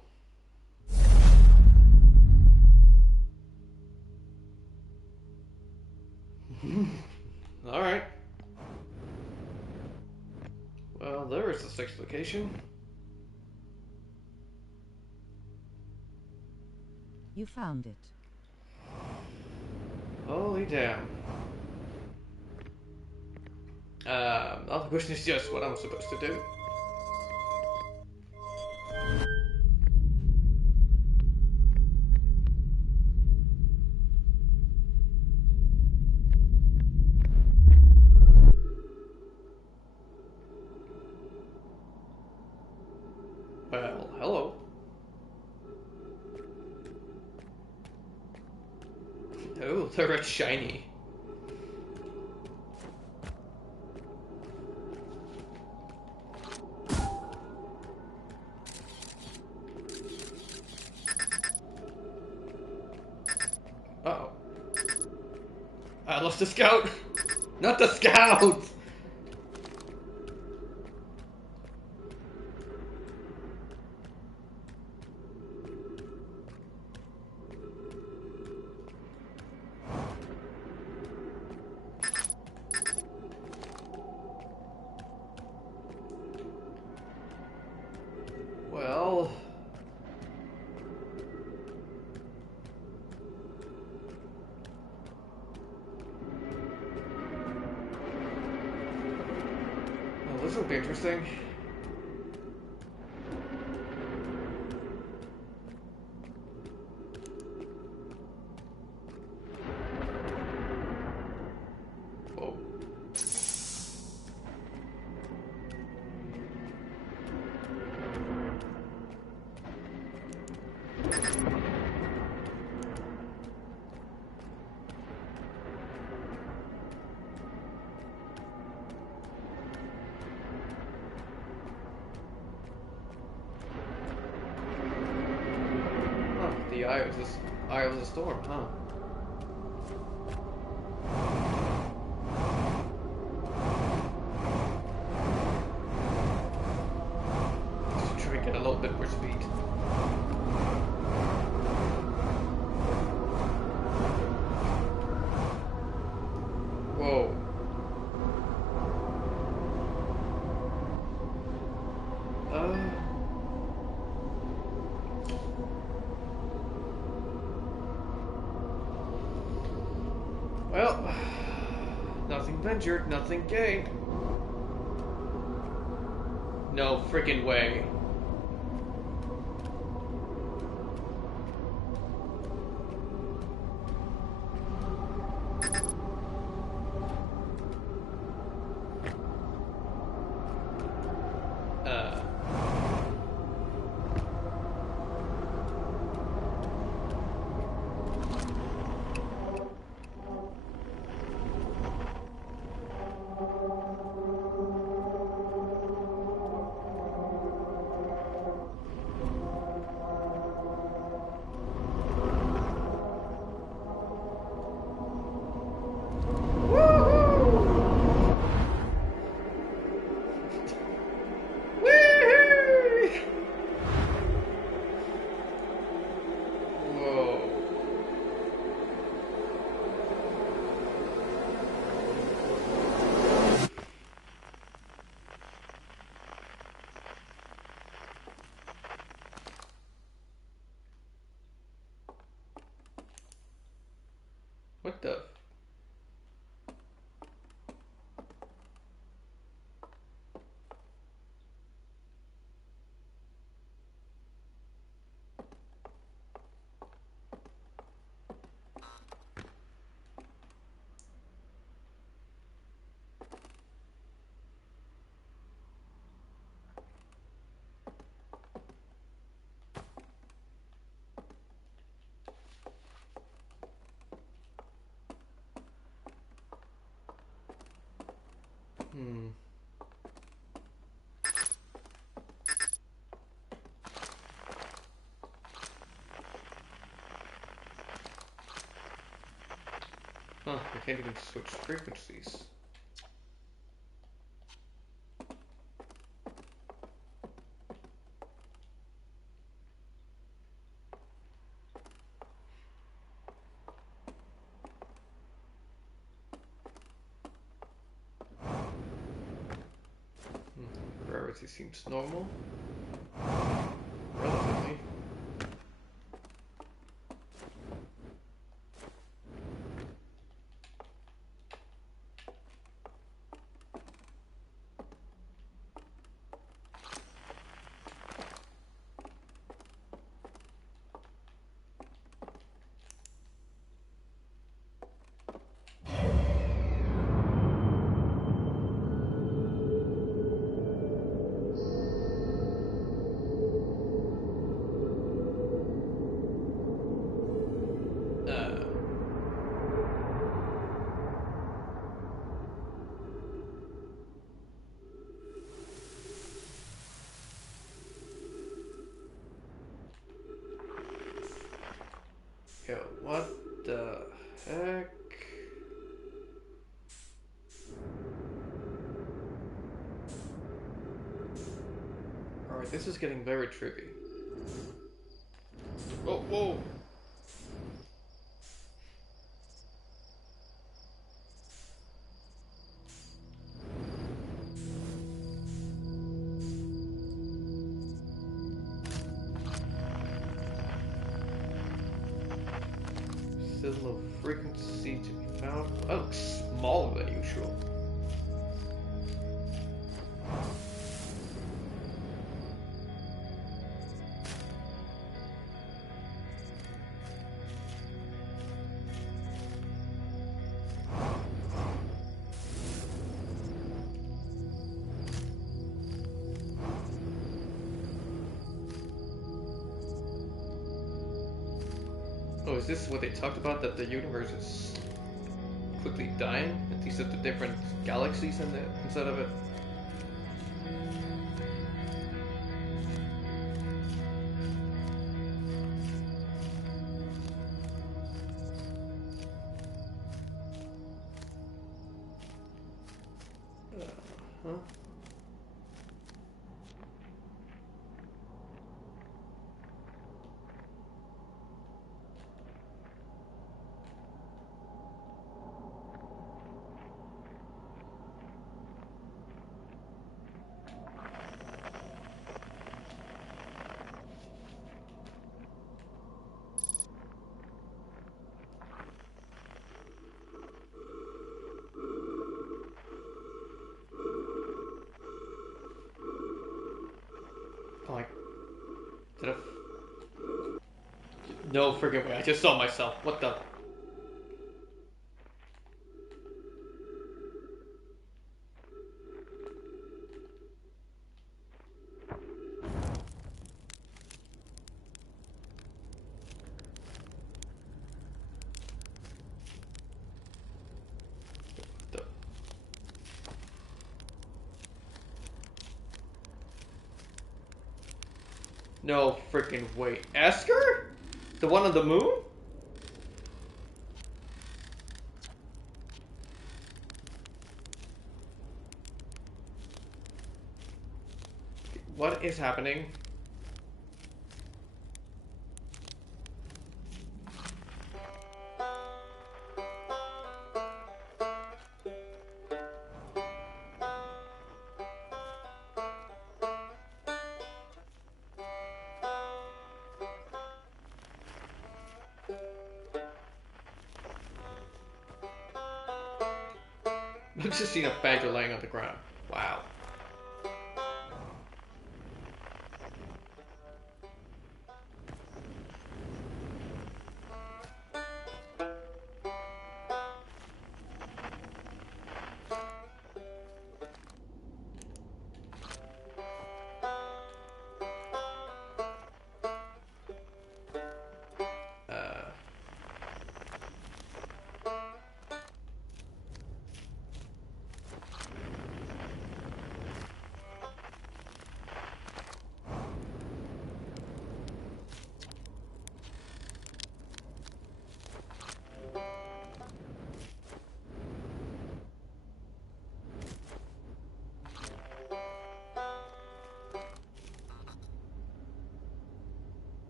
Alright. Well, there is the sixth location. You found it. Holy damn. Now the question is just what I'm supposed to do. Well, hello. Oh, they're red shiny. Uh-oh. I lost the scout! Not the scout! this will be interesting. Whoa. The eye of the storm, huh? Just try to get a little bit more speed. Whoa. Well, nothing ventured, nothing gained. No freaking way. What the? Huh, I can't even switch frequencies. Rarity seems normal. Relatively. Yo, what the heck? Alright, this is getting very trippy. Whoa, whoa! Still no frequency to be found. Oh, looks smaller than usual. Oh, is this what they talked about? That the universe is quickly dying? At least at the different galaxies inside of it? Huh? Oh, did I? No freaking way! I just saw myself. What the? the... No freaking way! Esker? The one on the moon? What is happening? I've just seen a badger laying on the ground. Wow.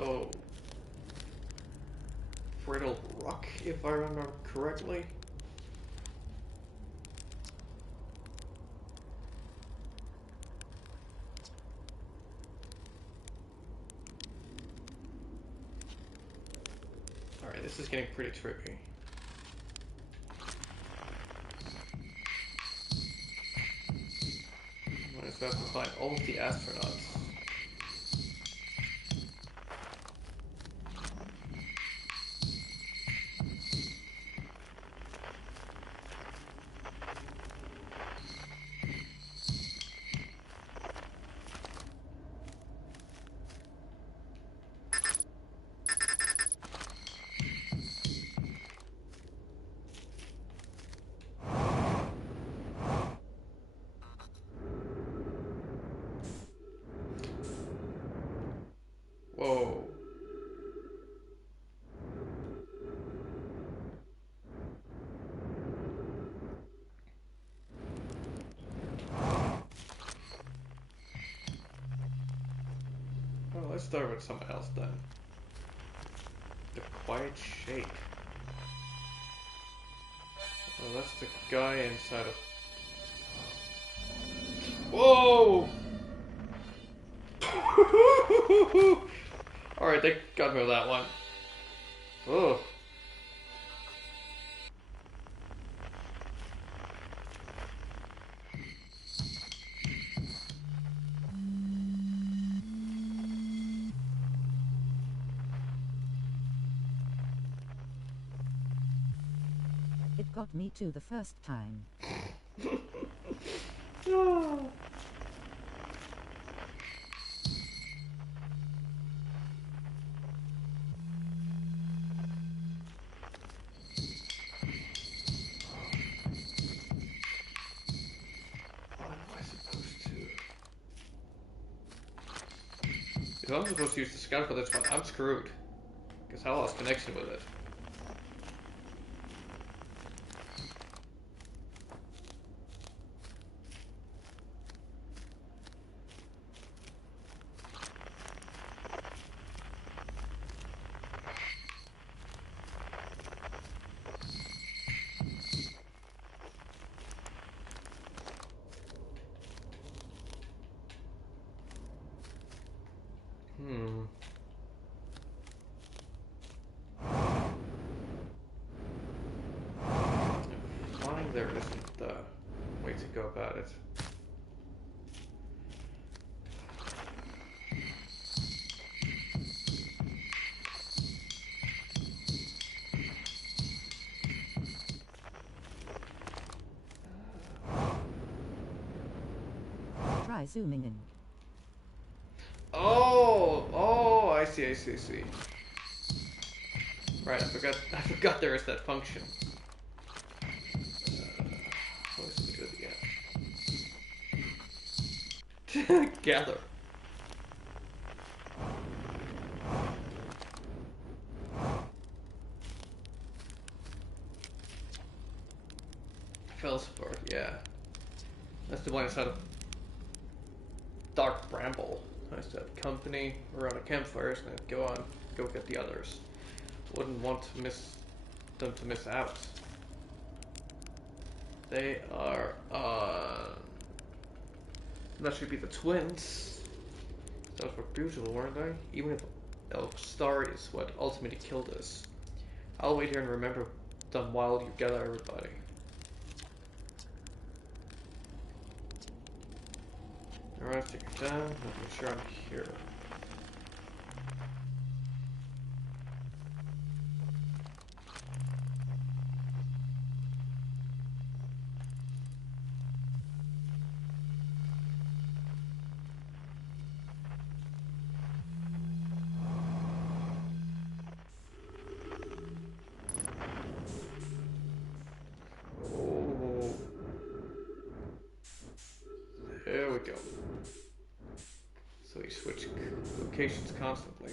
Oh. Brittle rock, if I remember correctly. Alright, this is getting pretty tricky. I'm gonna have to find all of the astronauts. Whoa. Well, let's start with something else then. The Quiet Shake. Well, that's the guy inside of... Whoa! Alright, they got me with that one. Ugh. got me too the first time. Oh. What am I supposed to? If I'm supposed to use the scout for this one, I'm screwed. Because I lost connection with it. Flying there isn't the way to go about it. Try zooming in. Oh, I see. Right, I forgot there is that function. How is it good again? Gather. Felsport, yeah. That's the one inside of Dark Bramble. Nice to have company around a campfire and then go get the others. Wouldn't want to them to miss out. They are that should be the twins. Those were beautiful, weren't they? Even if Elk Star is what ultimately killed us. I'll wait here and remember them while you gather everybody. Alright, take your time, making sure I'm here. Oh, there we go. So you switch locations constantly.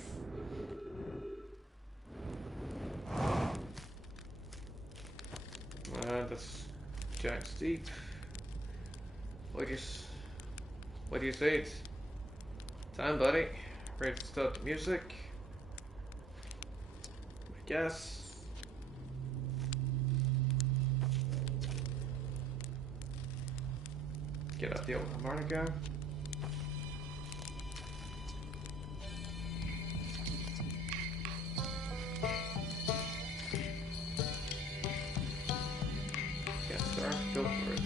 That's giant steep. What do you say? It's time, buddy. Ready to start the music? I guess. Get out the old harmonica. Yes, sir. Go for it.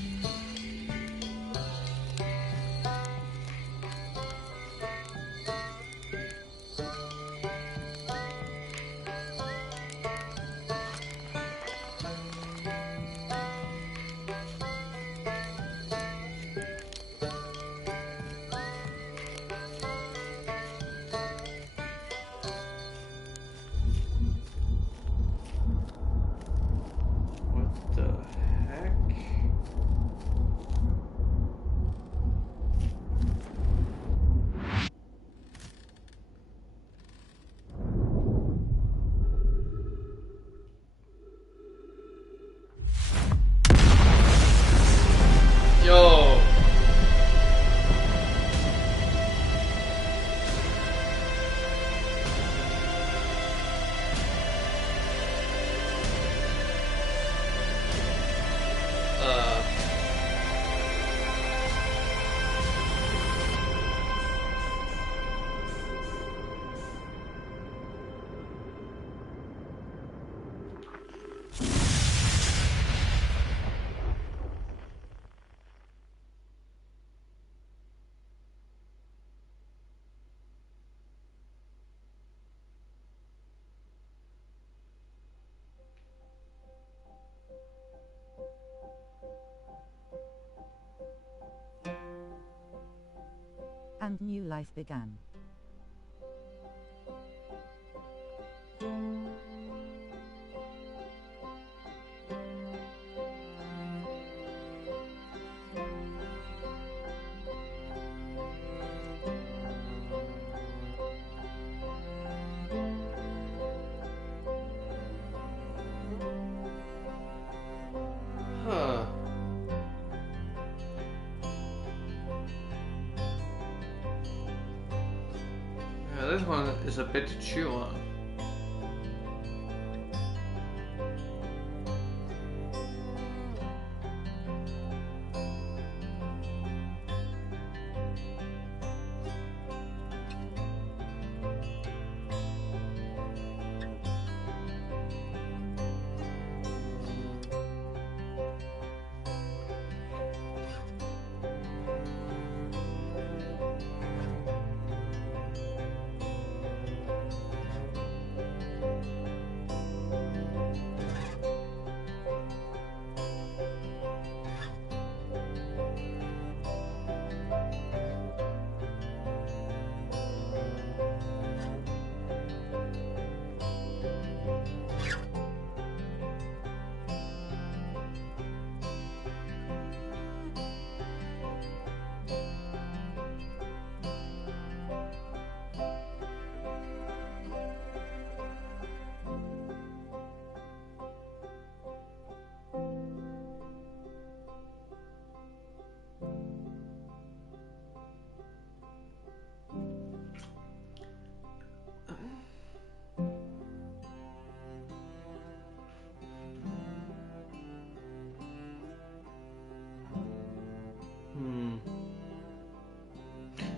And new life began. Huh. Yeah, this one is a bit to chew on.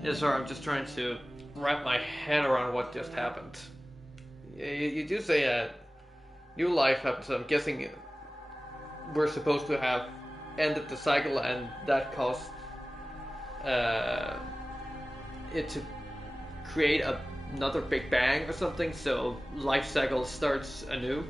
Yeah, sorry, I'm just trying to wrap my head around what just happened. You do say new life happened, so I'm guessing we're supposed to have ended the cycle, and that caused it to create another Big Bang or something, so life cycle starts anew.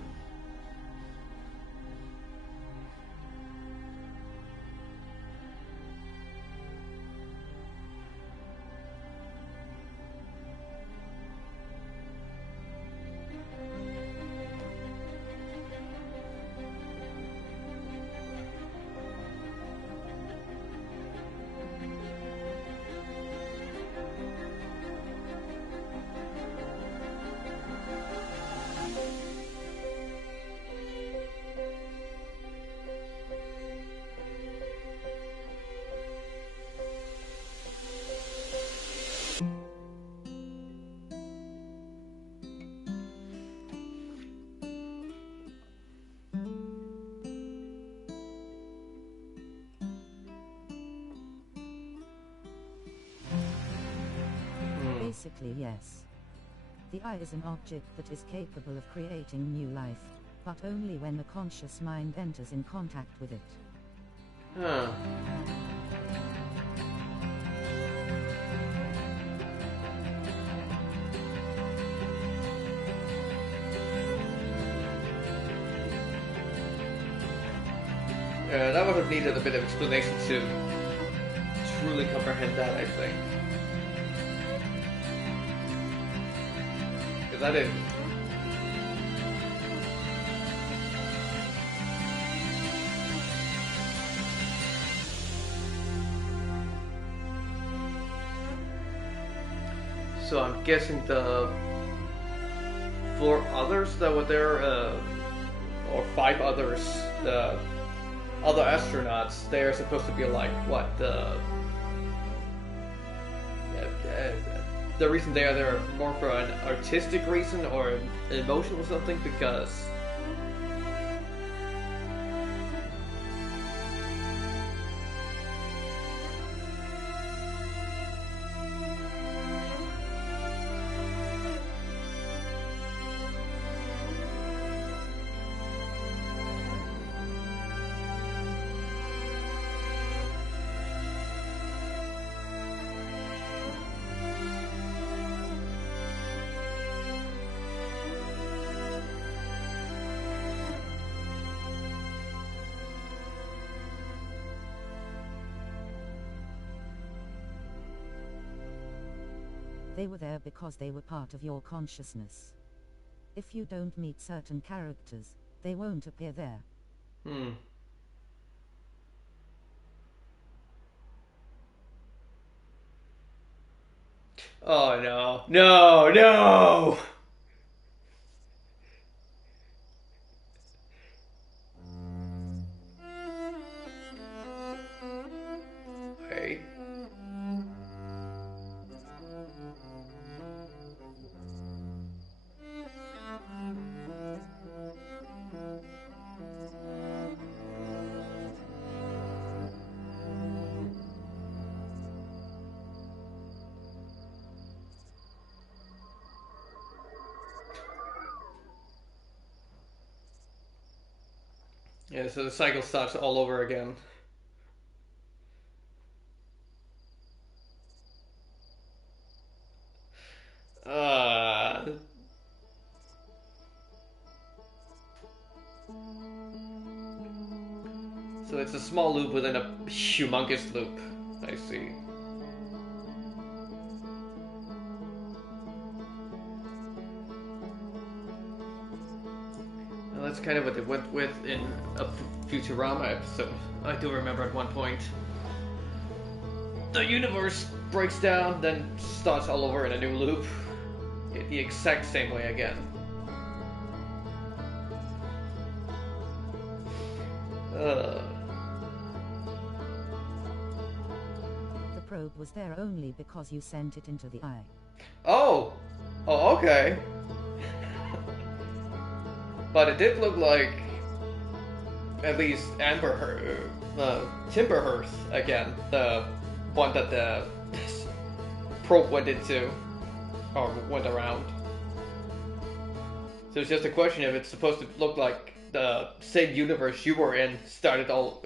Basically, yes. The eye is an object that is capable of creating new life, but only when the conscious mind enters in contact with it. Huh. That would have needed a bit of explanation to truly comprehend that, I think. Because I didn't. So I'm guessing the 4 others that were there, or 5 others, the other astronauts, they're supposed to be like, what, the reason they are there more for an artistic reason or an emotional something, because They were there because they were part of your consciousness. If you don't meet certain characters, they won't appear there. Oh no. No, no! Wait. Yeah, so the cycle starts all over again. Uh, so it's a small loop within a humongous loop. I see. Well, that's kind of what they went with in a Futurama episode. I do remember at one point. The universe breaks down, then starts all over in a new loop. The exact same way again. The probe was there only because you sent it into the eye. Oh! Oh, okay. But it did look like at least Timberhearth again, the one that the probe went into, or went around. So it's just a question if it's supposed to look like the same universe you were in started all,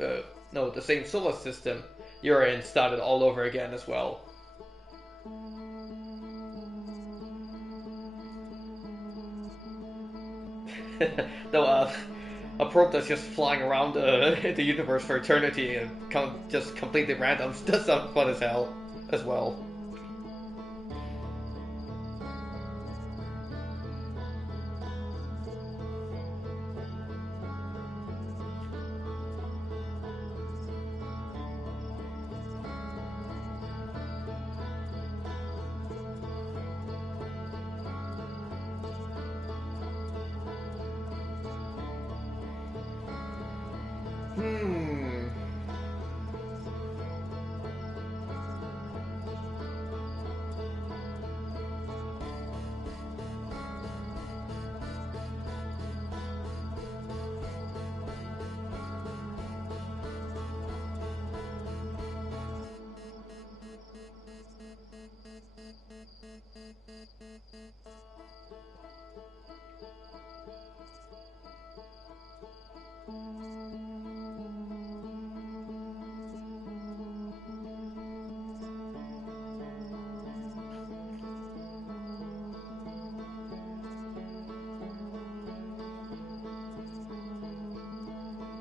no, the same solar system you're in started all over again as well. Though a probe that's just flying around the universe for eternity and just completely random does sound fun as hell as well.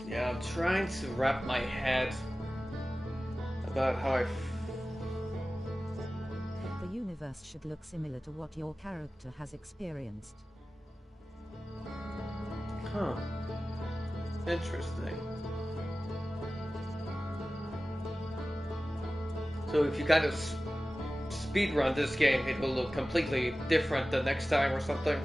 Yeah, I'm trying to wrap my head about how The universe should look similar to what your character has experienced. Huh. Interesting. So if you kind of speedrun this game, it will look completely different the next time or something?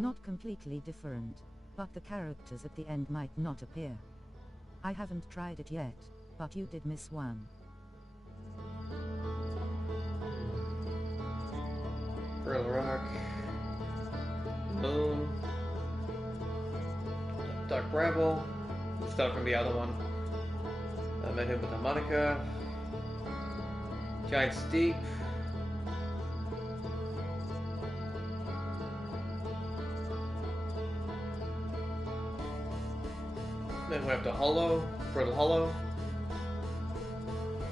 Not completely different, but the characters at the end might not appear. I haven't tried it yet, but you did miss one. Pearl Rock. Moon. Dark Bramble. We'll start from the other one. I met him with Harmonica. Giant Steep. Then we have the Hollow, Brittle Hollow.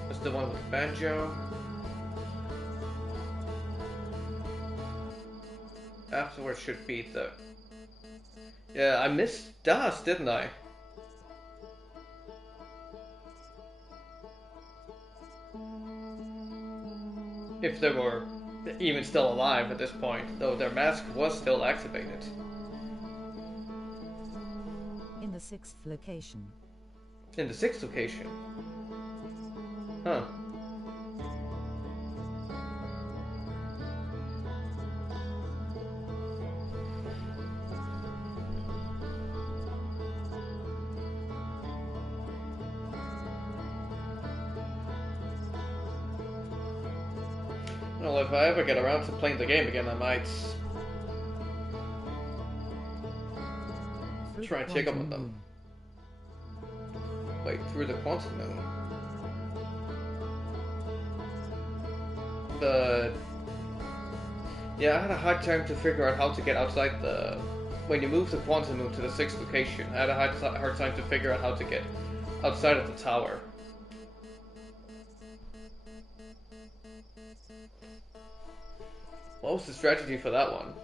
That's the one with the banjo. Afterwards should be the... Yeah, I missed Das, didn't I? If they were even still alive at this point, though their mask was still activated. In the 6th location. In the 6th location? Huh. Well, if I ever get around to playing the game again, I might try and check up on them. Wait, through the Quantum Moon. Yeah, I had a hard time to figure out how to get outside the... When you move the Quantum Moon to the 6th location, I had a hard time to figure out how to get outside of the tower. What was the strategy for that one?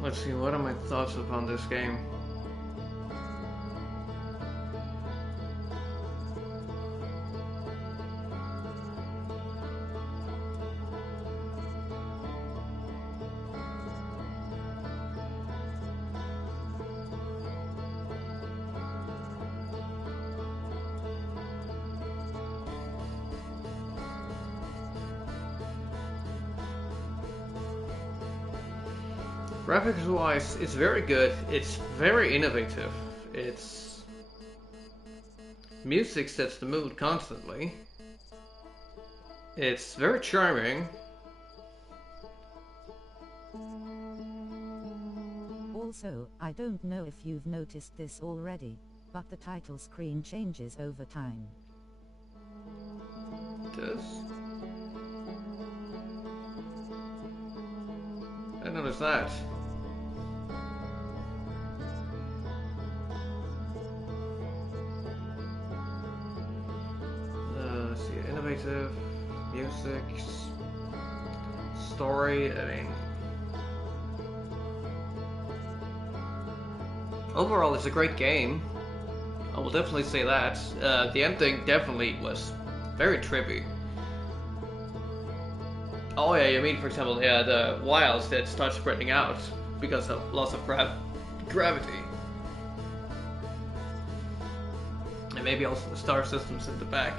Let's see, what are my thoughts upon this game? Graphics-wise, it's very good. It's very innovative. It's... Music sets the mood constantly. It's very charming. Also, I don't know if you've noticed this already, but the title screen changes over time. Does? I noticed that. Let's see, innovative, music, story, I mean... Overall, it's a great game. I will definitely say that. The ending definitely was very trippy. Oh yeah, you mean, for example, yeah, the wilds that start spreading out because of loss of gravity. And maybe also the star systems in the back.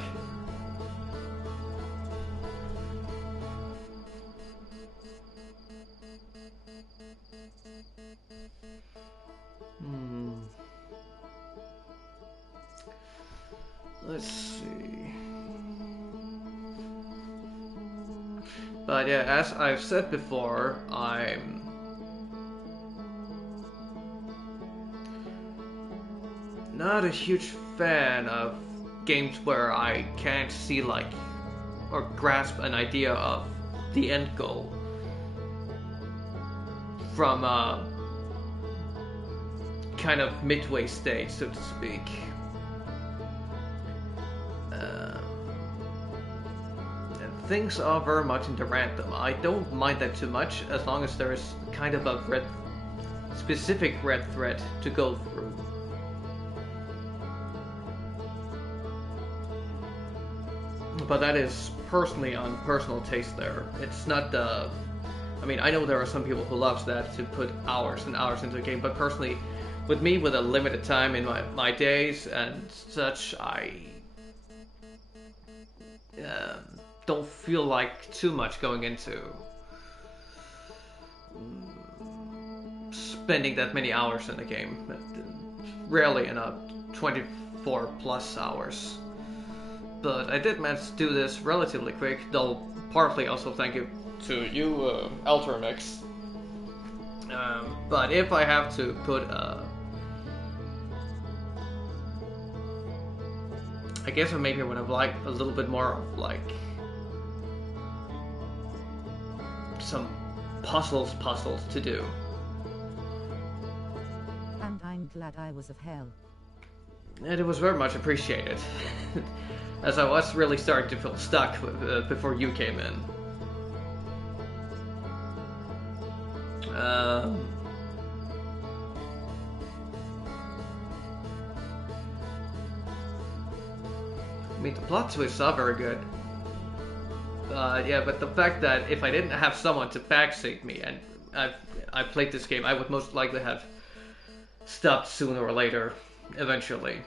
Let's see. But yeah, as I've said before, I'm not a huge fan of games where I can't see like or grasp an idea of the end goal from a kind of midway stage, so to speak. And things are very much into random. I don't mind that too much as long as there is kind of a specific red thread to go through. But that is personally on personal taste there. It's not the... I mean, I know there are some people who love that, to put hours and hours into a game, but personally, with me, with a limited time in my days and such, I don't feel like too much going into spending that many hours in a game. Rarely enough, 24 plus hours. But I did manage to do this relatively quick, though partly also thank you to you, Ultramix. But if I have to put I guess maybe I would have liked a little bit more of like some puzzles to do. And I'm glad I was of hell. And it was very much appreciated, as I was really starting to feel stuck before you came in. I mean, the plot twists are very good. Yeah, but the fact that if I didn't have someone to backseat me, and I played this game, I would most likely have stopped sooner or later, eventually.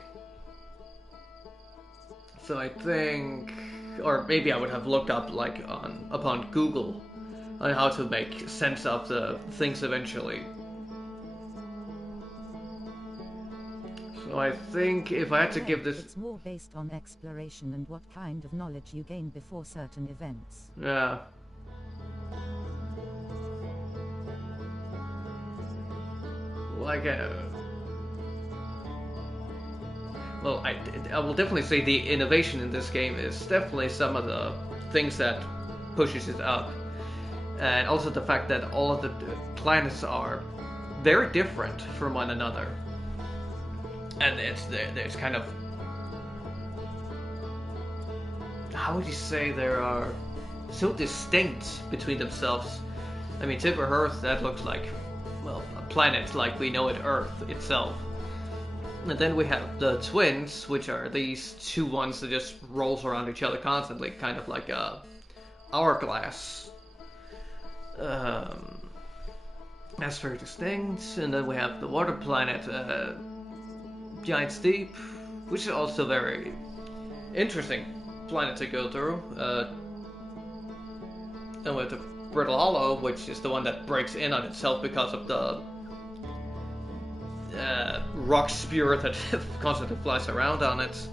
So I think, or maybe I would have looked up like upon Google on how to make sense of the things eventually. So I think if I had to give this... It's more based on exploration and what kind of knowledge you gain before certain events. Yeah. Like, well, I will definitely say the innovation in this game is definitely some of the things that pushes it up. And also the fact that all of the planets are very different from one another. And there's kind of... How would you say they are so distinct between themselves? I mean, Tip Earth, that looks like, well, a planet like we know it, Earth itself. And then we have the twins, which are these two ones that just rolls around each other constantly, kind of like a hourglass. That's very distinct. And then we have the water planet, Giant Steep, which is also very interesting planet to go through. And we have the Brittle Hollow, which is the one that breaks in on itself because of the rock spear that constantly flies around on it.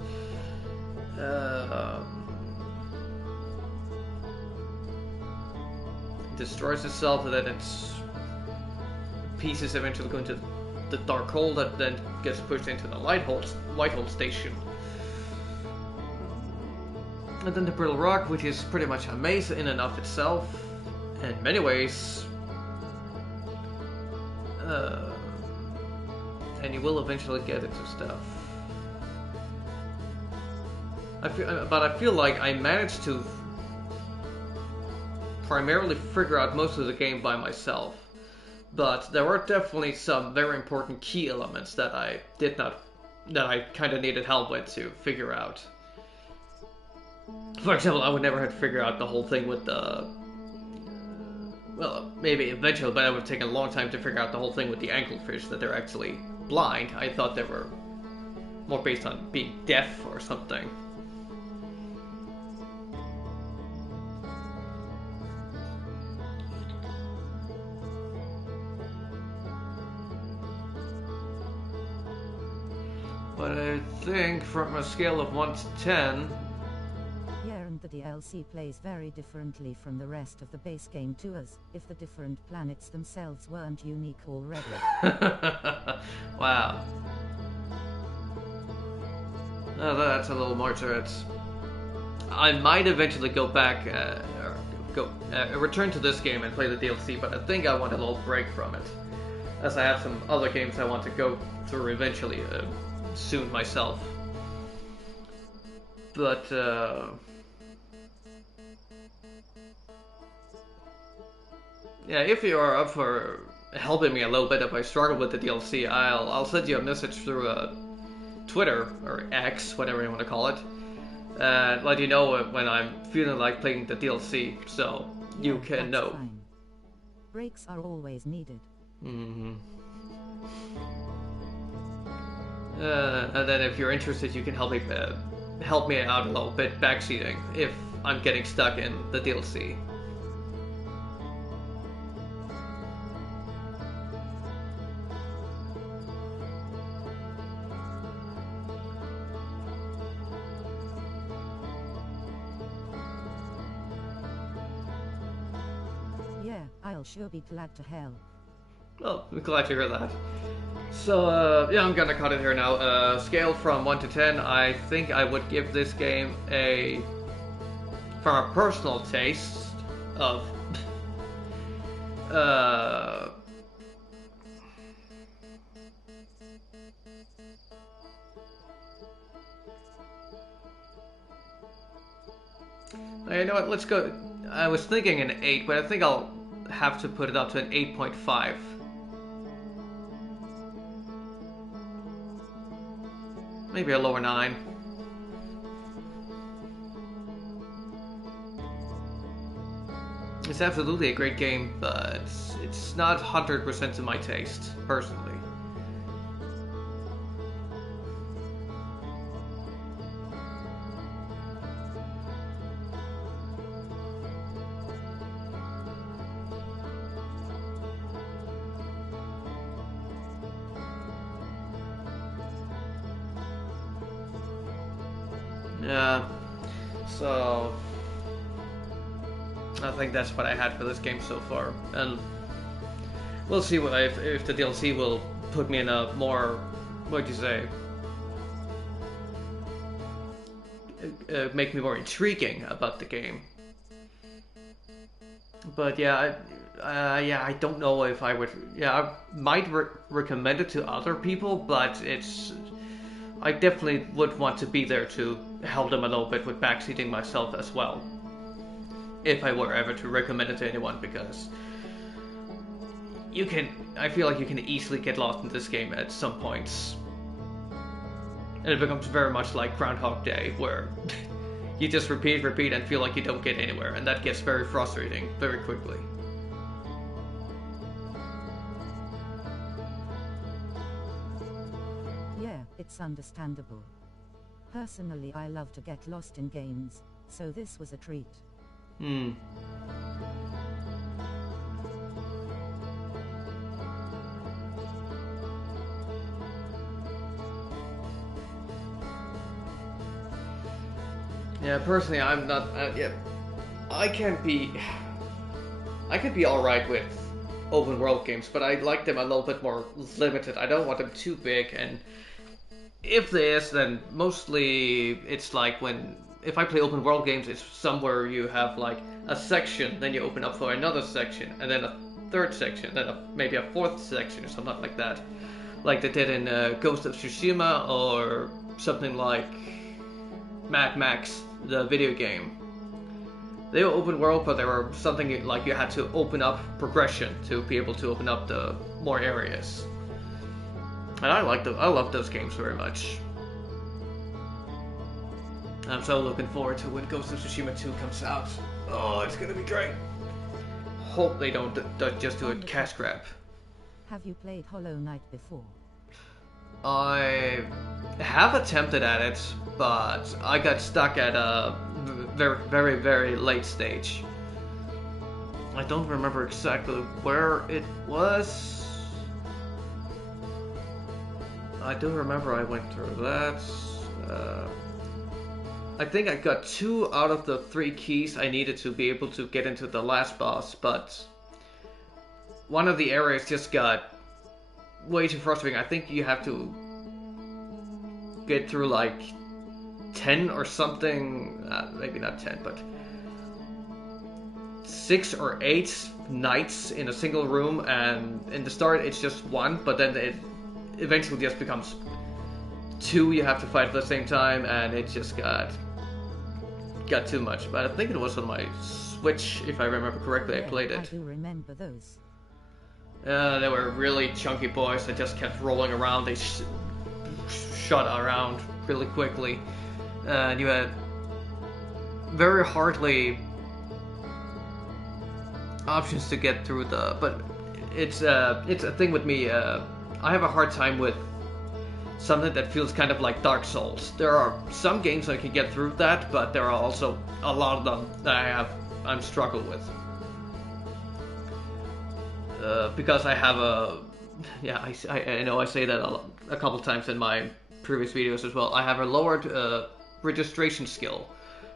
Destroys itself, and then its pieces eventually go into the dark hole that then gets pushed into the light hole station. And then the Brittle Rock, which is pretty much a maze in and of itself, in many ways. And you will eventually get into stuff. But I feel like I managed to primarily figure out most of the game by myself. But there were definitely some very important key elements that I kind of needed help with to figure out. For example, I would never have figured out the whole thing with the... well, maybe eventually, but it would take a long time to figure out the whole thing with the anglefish, that they're actually blind. I thought they were more based on being deaf or something. But I think from a scale of 1 to 10... Yeah, and the DLC plays very differently from the rest of the base game to us, if the different planets themselves weren't unique already. Wow. Oh, that's a little more to it. I might eventually go back, return to this game and play the DLC, but I think I want a little break from it, as I have some other games I want to go through eventually, soon myself. But, yeah, if you are up for helping me a little bit if I struggle with the DLC, I'll send you a message through Twitter, or X, whatever you want to call it, and let you know when I'm feeling like playing the DLC, so you can know. Fine. Breaks are always needed. Mm-hmm. And then if you're interested, you can help me out a little bit backseating if I'm getting stuck in the DLC. Yeah, I'll sure be glad to help. Well, I'm glad to hear that. So, yeah, I'm gonna cut it here now. Scale from 1 to 10, I think I would give this game a... from a personal taste of... You know what, let's go... I was thinking an 8, but I think I'll have to put it up to an 8.5. Maybe a lower 9. It's absolutely a great game, but it's not 100% to my taste, personally. Yeah, so I think that's what I had for this game so far, and we'll see what if the DLC will put me in a more, what do you say, make me more intriguing about the game. But yeah, I don't know if I would. Yeah, I might recommend it to other people, but I definitely would want to be there to help them a little bit with backseating myself as well, if I were ever to recommend it to anyone, because I feel like you can easily get lost in this game at some points. And it becomes very much like Groundhog Day, where you just repeat, and feel like you don't get anywhere, and that gets very frustrating very quickly. Yeah, it's understandable. Personally, I love to get lost in games, so this was a treat. Yeah, personally, I'm not. Yeah, I can be alright with open world games, but I like them a little bit more limited. I don't want them too big, and if there is, then mostly it's like if I play open world games, it's somewhere you have like a section, then you open up for another section, and then a third section, then maybe a fourth section or something like that. Like they did in Ghost of Tsushima, or something like Mad Max, the video game. They were open world, but they were something like you had to open up progression to be able to open up the more areas. And I love those games very much. I'm so looking forward to when Ghost of Tsushima 2 comes out. Oh, it's gonna be great. Hope they don't just do a cash grab. Have you played Hollow Knight before? I have attempted at it, but I got stuck at a very, very, very late stage. I don't remember exactly where it was. I do remember I went through that. I think I got 2 out of the 3 keys I needed to be able to get into the last boss, but one of the areas just got way too frustrating. I think you have to get through like 10 or something, maybe not 10, but 6 or 8 knights in a single room, and in the start it's just 1, but then it eventually just becomes 2 you have to fight at the same time, and it just got too much. But I think it was on my Switch, if I remember correctly, I played it. I do remember those. They were really chunky boys that just kept rolling around. They shot around really quickly, and you had very hardly options to get through the. But it's a thing with me. I have a hard time with something that feels kind of like Dark Souls. There are some games I can get through that, but there are also a lot of them that I'm struggled with. Because I have I know I say that a couple times in my previous videos as well. I have a lowered registration skill.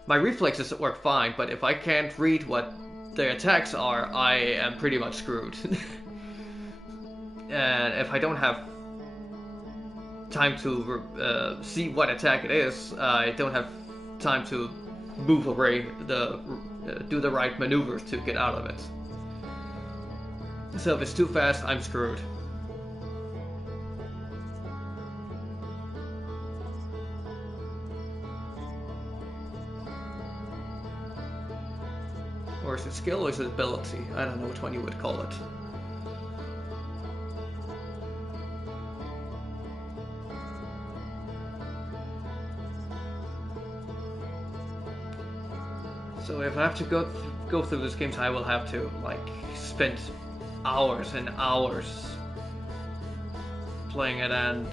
My reflexes work fine, but if I can't read what the attacks are, I am pretty much screwed. And if I don't have time to see what attack it is, I don't have time to move away, do the right maneuvers to get out of it. So if it's too fast, I'm screwed. Or is it skill or is it ability? I don't know which one you would call it. So if I have to go through these games, I will have to like spend hours and hours playing it, and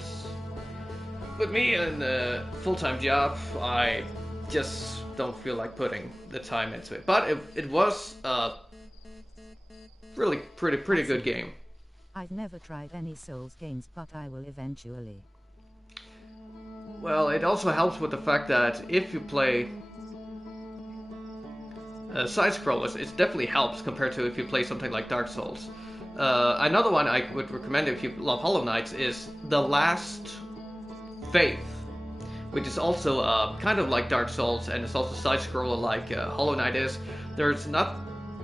with me in a full-time job, I just don't feel like putting the time into it. But it was a really pretty good game. I've never tried any Souls games, but I will eventually. Well, it also helps with the fact that if you play side-scrollers, it definitely helps compared to if you play something like Dark Souls. Another one I would recommend if you love Hollow Knights is The Last Faith, which is also kind of like Dark Souls, and it's also side-scroller like Hollow Knight is. There's not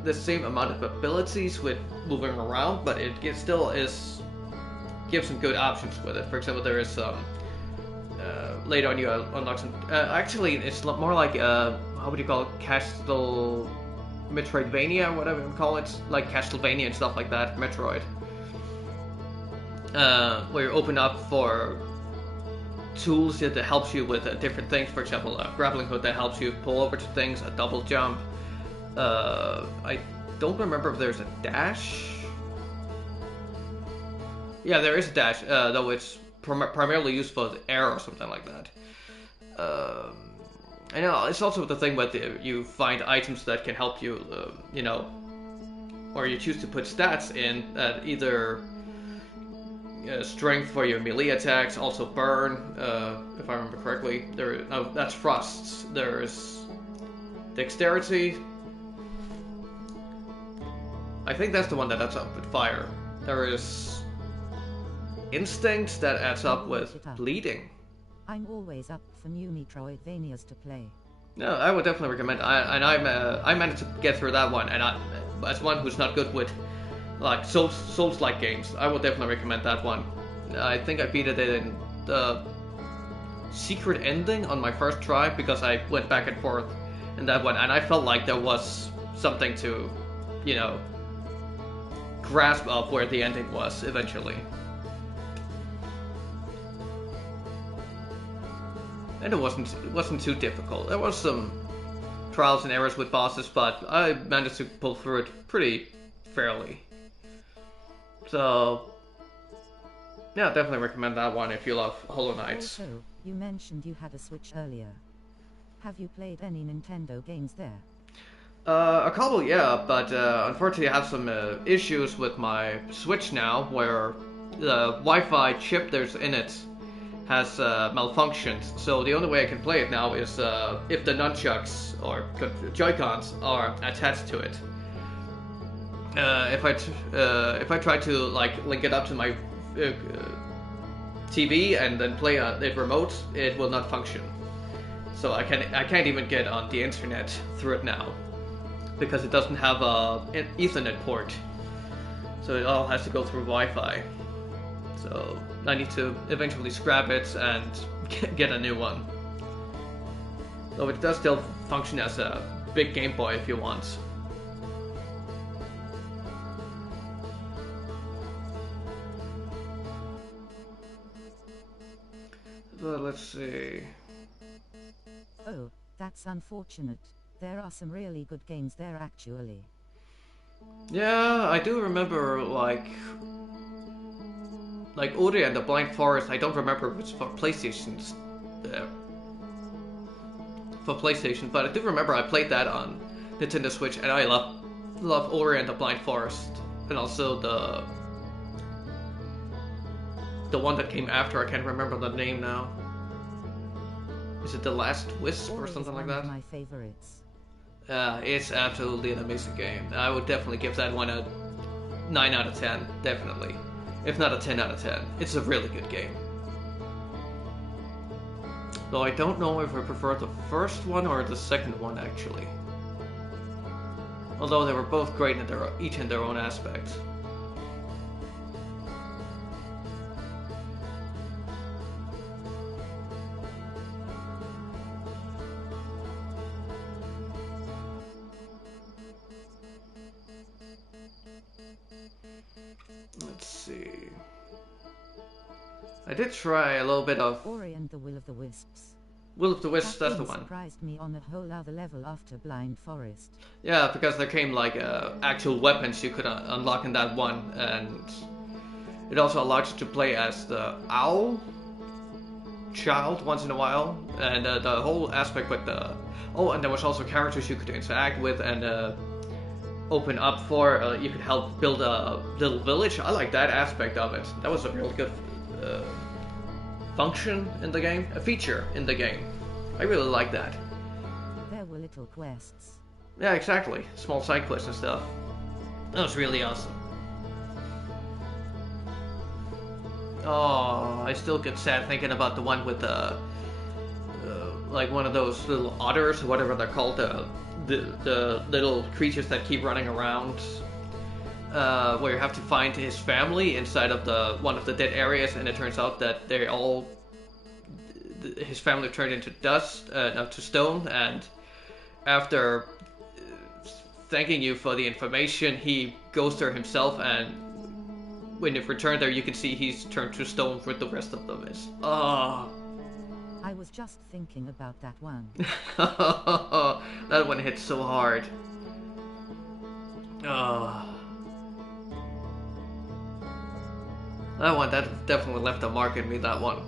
the same amount of abilities with moving around, but it still gives some good options with it. For example, there is later on you unlock some. Actually, it's more like how would you call it? Castle Metroidvania, whatever you call it, like Castlevania and stuff like that. Metroid, where you open up for tools that helps you with different things. For example, a grappling hook that helps you pull over to things, a double jump. I don't remember if there's a dash. Yeah, there is a dash, though it's primarily used for the air or something like that. I know it's also the thing with you find items that can help you, or you choose to put stats in that either strength for your melee attacks, also burn, if I remember correctly. That's thrusts. There's dexterity. I think that's the one that adds up with fire. There is instinct that adds up with bleeding. I'm always up for new Metroidvanias to play. No, I would definitely recommend. I managed to get through that one, and as one who's not good with like Souls-like games, I would definitely recommend that one. I think I beat it in the secret ending on my first try because I went back and forth in that one, and I felt like there was something to, grasp of where the ending was eventually. And it wasn't too difficult. There was some trials and errors with bosses, but I managed to pull through it pretty fairly. So, yeah, definitely recommend that one if you love Hollow Knight. Also, you mentioned you had a Switch earlier. Have you played any Nintendo games there? A couple, yeah, but unfortunately I have some issues with my Switch now, where the Wi-Fi chip there's in it has malfunctioned. So the only way I can play it now is if the nunchucks or Joy-Cons are attached to it. If I try to like link it up to my TV and then play it remote, it will not function. So I can't even get on the internet through it now because it doesn't have an Ethernet port. So it all has to go through Wi-Fi. So I need to eventually scrap it and get a new one. Though it does still function as a big Game Boy if you want. But let's see. Oh, that's unfortunate. There are some really good games there actually. Yeah, I do remember like Ori and the Blind Forest. I don't remember if it's for PlayStation's but I do remember I played that on Nintendo Switch, and I love Ori and the Blind Forest, and also the one that came after. I can't remember the name now. Is it The Last Wisp or something like that? One of my favorites. It's absolutely an amazing game. I would definitely give that one a 9 out of 10, definitely. If not a 10 out of 10. It's a really good game. Though I don't know if I prefer the first one or the second one, actually. Although they were both great in each in their own aspect. Let's see. I did try a little bit of Ori and the Will of the Wisps. Will of the Wisps, that's the one. Surprised me on a whole other level after Blind Forest. Yeah, because there came like actual weapons you could unlock in that one, and it also allowed you to play as the owl child once in a while, and the whole aspect with the and there was also characters you could interact with and open up for. You could help build a little village. I like that aspect of it. That was a real good function in the game, a feature in the game. I really like that. There were little quests. Yeah, exactly. Small side quests and stuff. That was really awesome. Oh, I still get sad thinking about the one with the like one of those little otters, or whatever they're called, the little creatures that keep running around, where you have to find his family inside of one of the dead areas, and it turns out that his family turned into dust, to stone, and after thanking you for the information, he goes there himself, and when you've returned there, you can see he's turned to stone with the rest of them. It's I was just thinking about that one. That one hit so hard. That definitely left a mark in me, that one.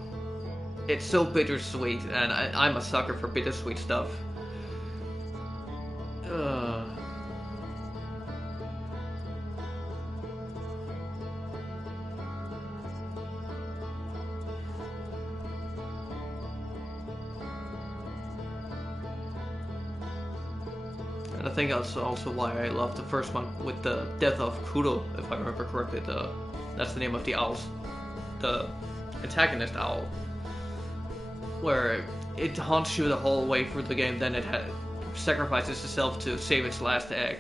It's so bittersweet, and I'm a sucker for bittersweet stuff. And I think that's also why I love the first one with the death of Kuro, if I remember correctly. That's the name of the owls. The antagonist owl. Where it haunts you the whole way through the game, then it sacrifices itself to save its last egg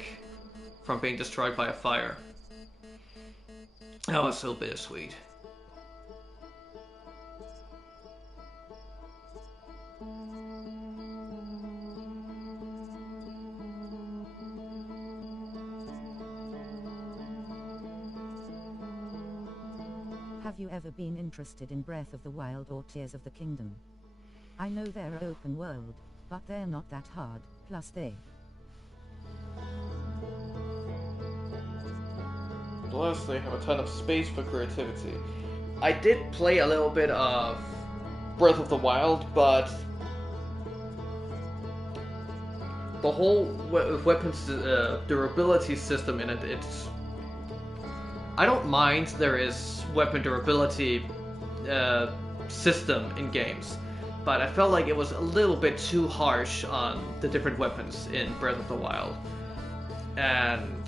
from being destroyed by a fire. That was so bittersweet. Have you ever been interested in Breath of the Wild or Tears of the Kingdom? I know they're open world, but they're not that hard, plus Plus they have a ton of space for creativity. I did play a little bit of Breath of the Wild, but the whole weapons durability system in it, I don't mind there is weapon durability system in games, but I felt like it was a little bit too harsh on the different weapons in Breath of the Wild. And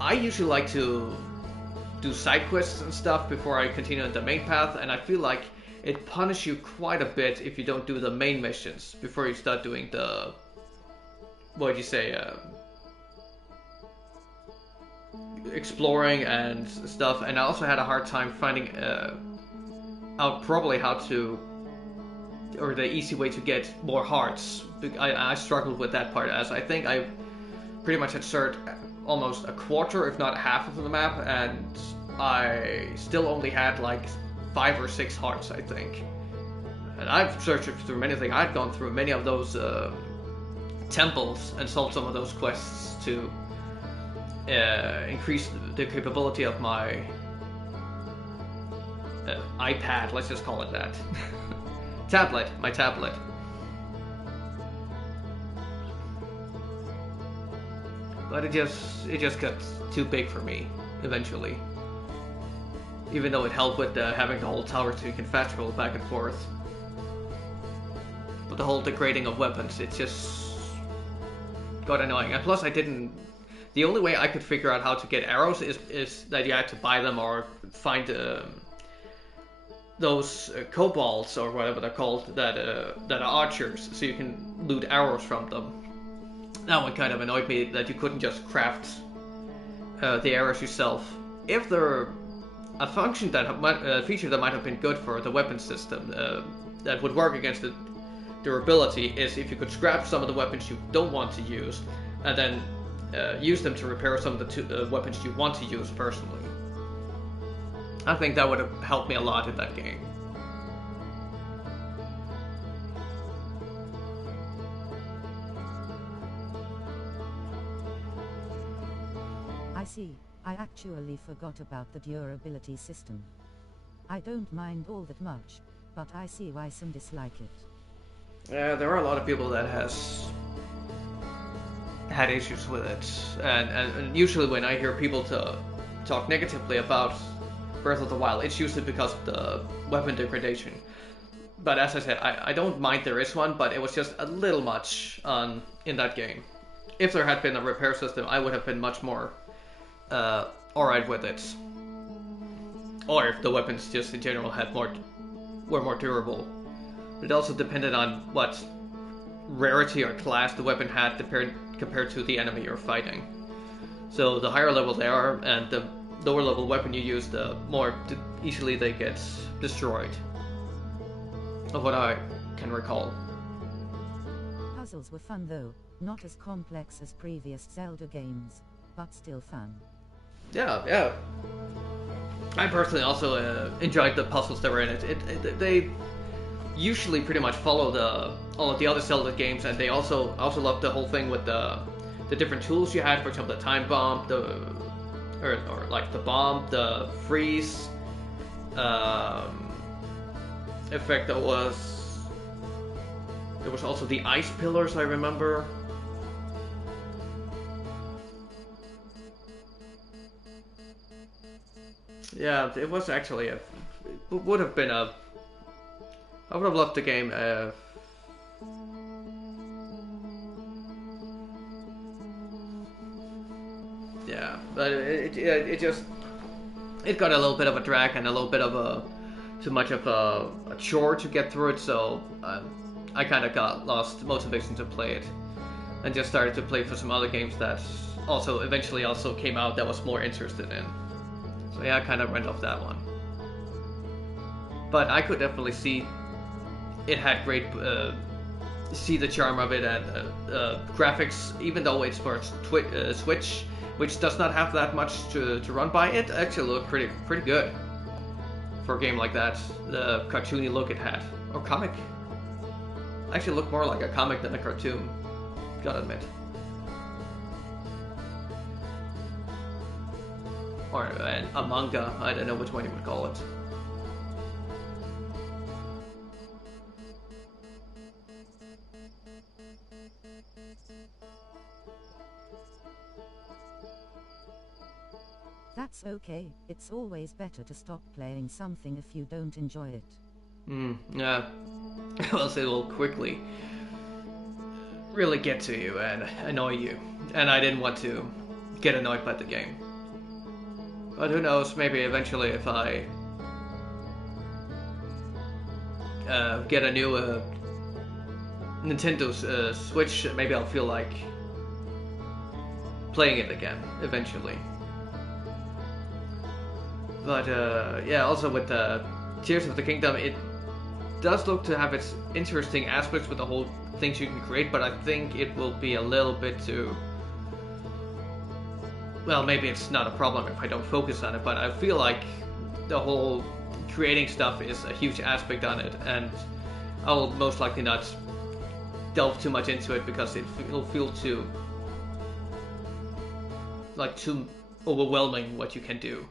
I usually like to do side quests and stuff before I continue on the main path, and I feel like it punishes you quite a bit if you don't do the main missions before you start doing the, what would you say, exploring and stuff. And I also had a hard time finding out probably how to, or the easy way to get more hearts. I struggled with that part, as I think I pretty much had searched almost a quarter, if not half of the map, and I still only had like 5 or 6 hearts, I think. And I've searched through many things. I've gone through many of those temples and solved some of those quests to increase the capability of my iPad, let's just call it that. My tablet. But it just got too big for me eventually. Even though it helped with having the whole tower so you can fast travel back and forth. But the whole degrading of weapons, it just got annoying. And plus the only way I could figure out how to get arrows is that you had to buy them or find those kobolds or whatever they're called that are archers, so you can loot arrows from them. That one kind of annoyed me, that you couldn't just craft the arrows yourself. If they're a function that feature that might have been good for the weapon system that would work against the durability is if you could scrap some of the weapons you don't want to use and then use them to repair some of the weapons you want to use personally. I think that would have helped me a lot in that game. I see. I actually forgot about the durability system. I don't mind all that much, but I see why some dislike it. Yeah, there are a lot of people that has had issues with it, and usually when I hear people talk negatively about Breath of the Wild, it's usually because of the weapon degradation. But as I said, I don't mind there is one, but it was just a little much in that game. If there had been a repair system, I would have been much more alright with it. Or if the weapons just in general were more durable. It also depended on what rarity or class the weapon had compared to the enemy you're fighting. So the higher level they are, and the lower level weapon you use, the more easily they get destroyed. Of what I can recall. Puzzles were fun though, not as complex as previous Zelda games, but still fun. Yeah. I personally also enjoyed the puzzles that were in it. They usually pretty much follow all of the other Zelda games, and they also loved the whole thing with the different tools you had. For example, the time bomb, or like the bomb, the freeze effect. There was also the ice pillars, I remember. Yeah, it was actually it would have been I would have loved the game. Yeah, but it got a little bit of a drag and a little bit of too much of a chore to get through it. So I kind of got lost motivation to play it, and just started to play for some other games that also eventually came out that I was more interested in. So yeah, I kind of went off that one. But I could definitely see it had great, see the charm of it, and graphics, even though it's for Switch, which does not have that much to run by, it actually looked pretty good for a game like that. The cartoony look it had, or comic, actually looked more like a comic than a cartoon, gotta admit. Or a manga, I don't know which one you would call it. That's okay, it's always better to stop playing something if you don't enjoy it. Yeah. Else it will quickly really get to you and annoy you. And I didn't want to get annoyed by the game. But who knows, maybe eventually if I get a new Nintendo Switch, maybe I'll feel like playing it again, eventually. But yeah, also with Tears of the Kingdom, it does look to have its interesting aspects with the whole things you can create, but I think it will be a little bit too... Well, maybe it's not a problem if I don't focus on it, but I feel like the whole creating stuff is a huge aspect on it, and I'll most likely not delve too much into it because it'll feel too overwhelming what you can do.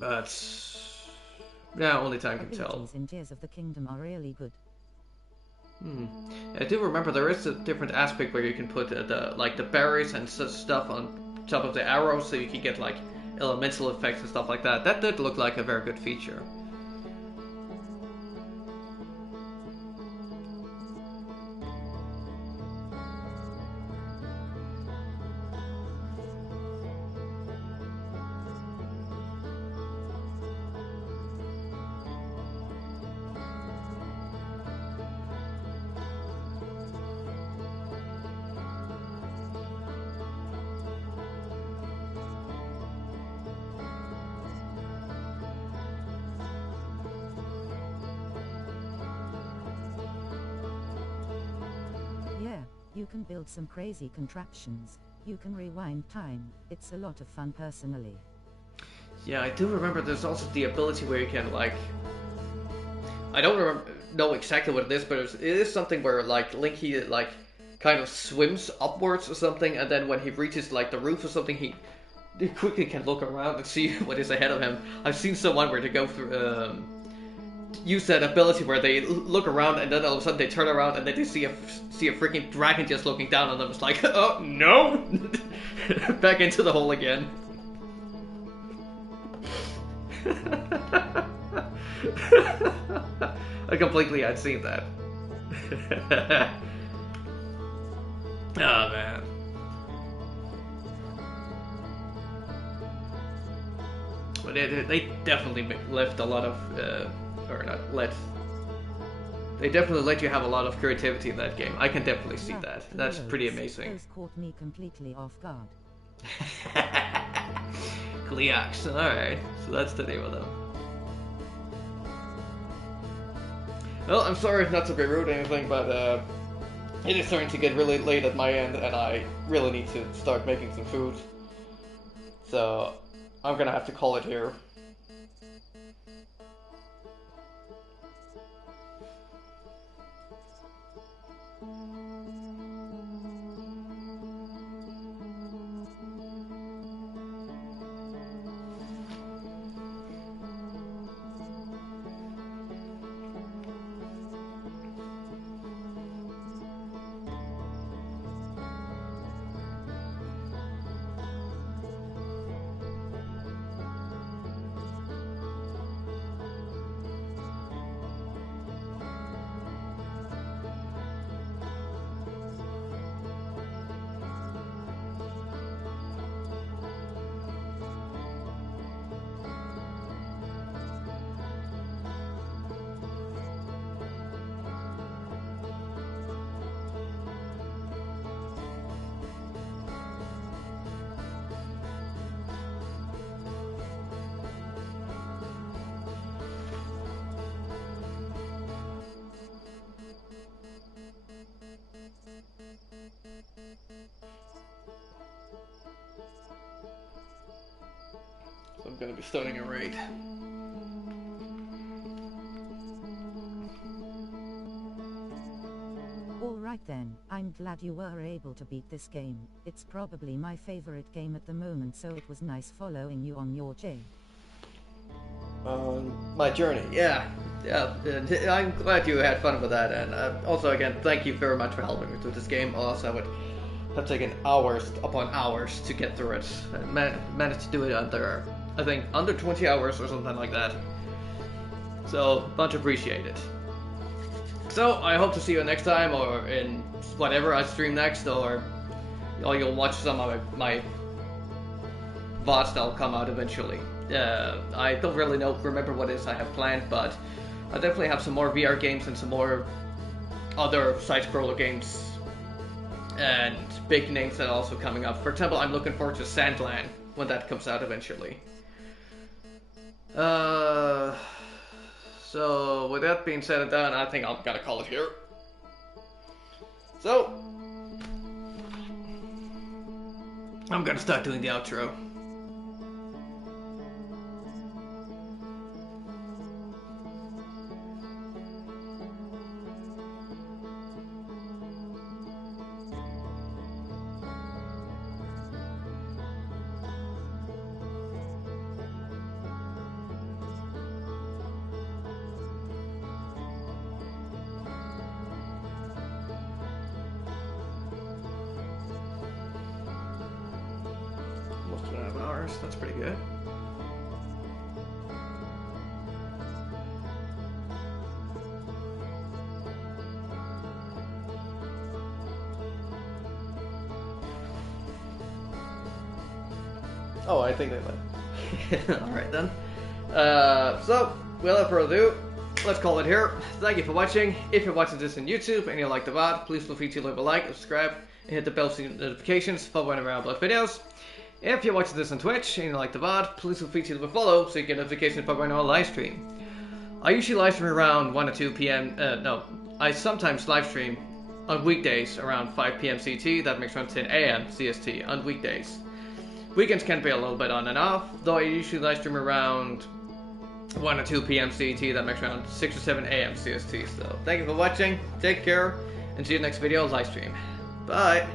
But yeah, only time can tell. Abilities in Tears of the Kingdom are really good. I do remember there is a different aspect where you can put the berries and stuff on top of the arrows, so you can get like elemental effects and stuff like that. That did look like a very good feature. Yeah, you can build some crazy contraptions. You can rewind time. It's a lot of fun personally. Yeah, I do remember there's also the ability where you can like... I don't know exactly what it is, but it is something where like Link, he like kind of swims upwards or something, and then when he reaches like the roof or something, he quickly can look around and see what is ahead of him. I've seen someone where they go through use that ability where they look around and then all of a sudden they turn around and then they see a freaking dragon just looking down on them. It's like, oh no! Back into the hole again. I completely had seen that. Oh man. But they definitely left a lot of, or not let. They definitely let you have a lot of creativity in that game. I can definitely see that. That's pretty amazing. Those caught me completely off guard. Gleox, alright. So that's the name of them. Well, I'm sorry not to be rude or anything, but it is starting to get really late at my end, and I really need to start making some food. So, I'm gonna have to call it here. So I'm gonna be starting a raid. Alright then, I'm glad you were able to beat this game. It's probably my favorite game at the moment, so it was nice following you on your journey. My journey, yeah. I'm glad you had fun with that, and also again, thank you very much for helping me through this game. Also, I would have taken hours upon hours to get through it. I managed to do it under, I think, under 20 hours or something like that. So, much appreciated. So, I hope to see you next time, or in whatever I stream next, or you'll watch some of my VODs that'll come out eventually. I don't really remember what it is I have planned, but I definitely have some more VR games and some more other side-scroller games and big names that are also coming up. For example, I'm looking forward to Sandland when that comes out eventually. So with that being said and done, I think I'm gonna call it here. So I'm gonna start doing the outro. Almost 2.5 hours, that's pretty good. Oh, I think they left. Alright then. So, without further ado, let's call it here. Thank you for watching. If you're watching this on YouTube and you like the VOD, please feel free to leave a like, subscribe, and hit the bell to see notifications for whenever I upload videos. If you're watching this on Twitch and you like the VOD, please feel free to leave a follow so you get notifications for when I live stream. I usually live stream around 1 or 2 p.m. No, I sometimes live stream on weekdays around 5 p.m. CT. That makes around 10 a.m. CST on weekdays. Weekends can be a little bit on and off, though I usually live stream around 1 or 2 p.m. CT. That makes around 6 or 7 a.m. CST. So thank you for watching, take care, and see you next video live stream. Bye!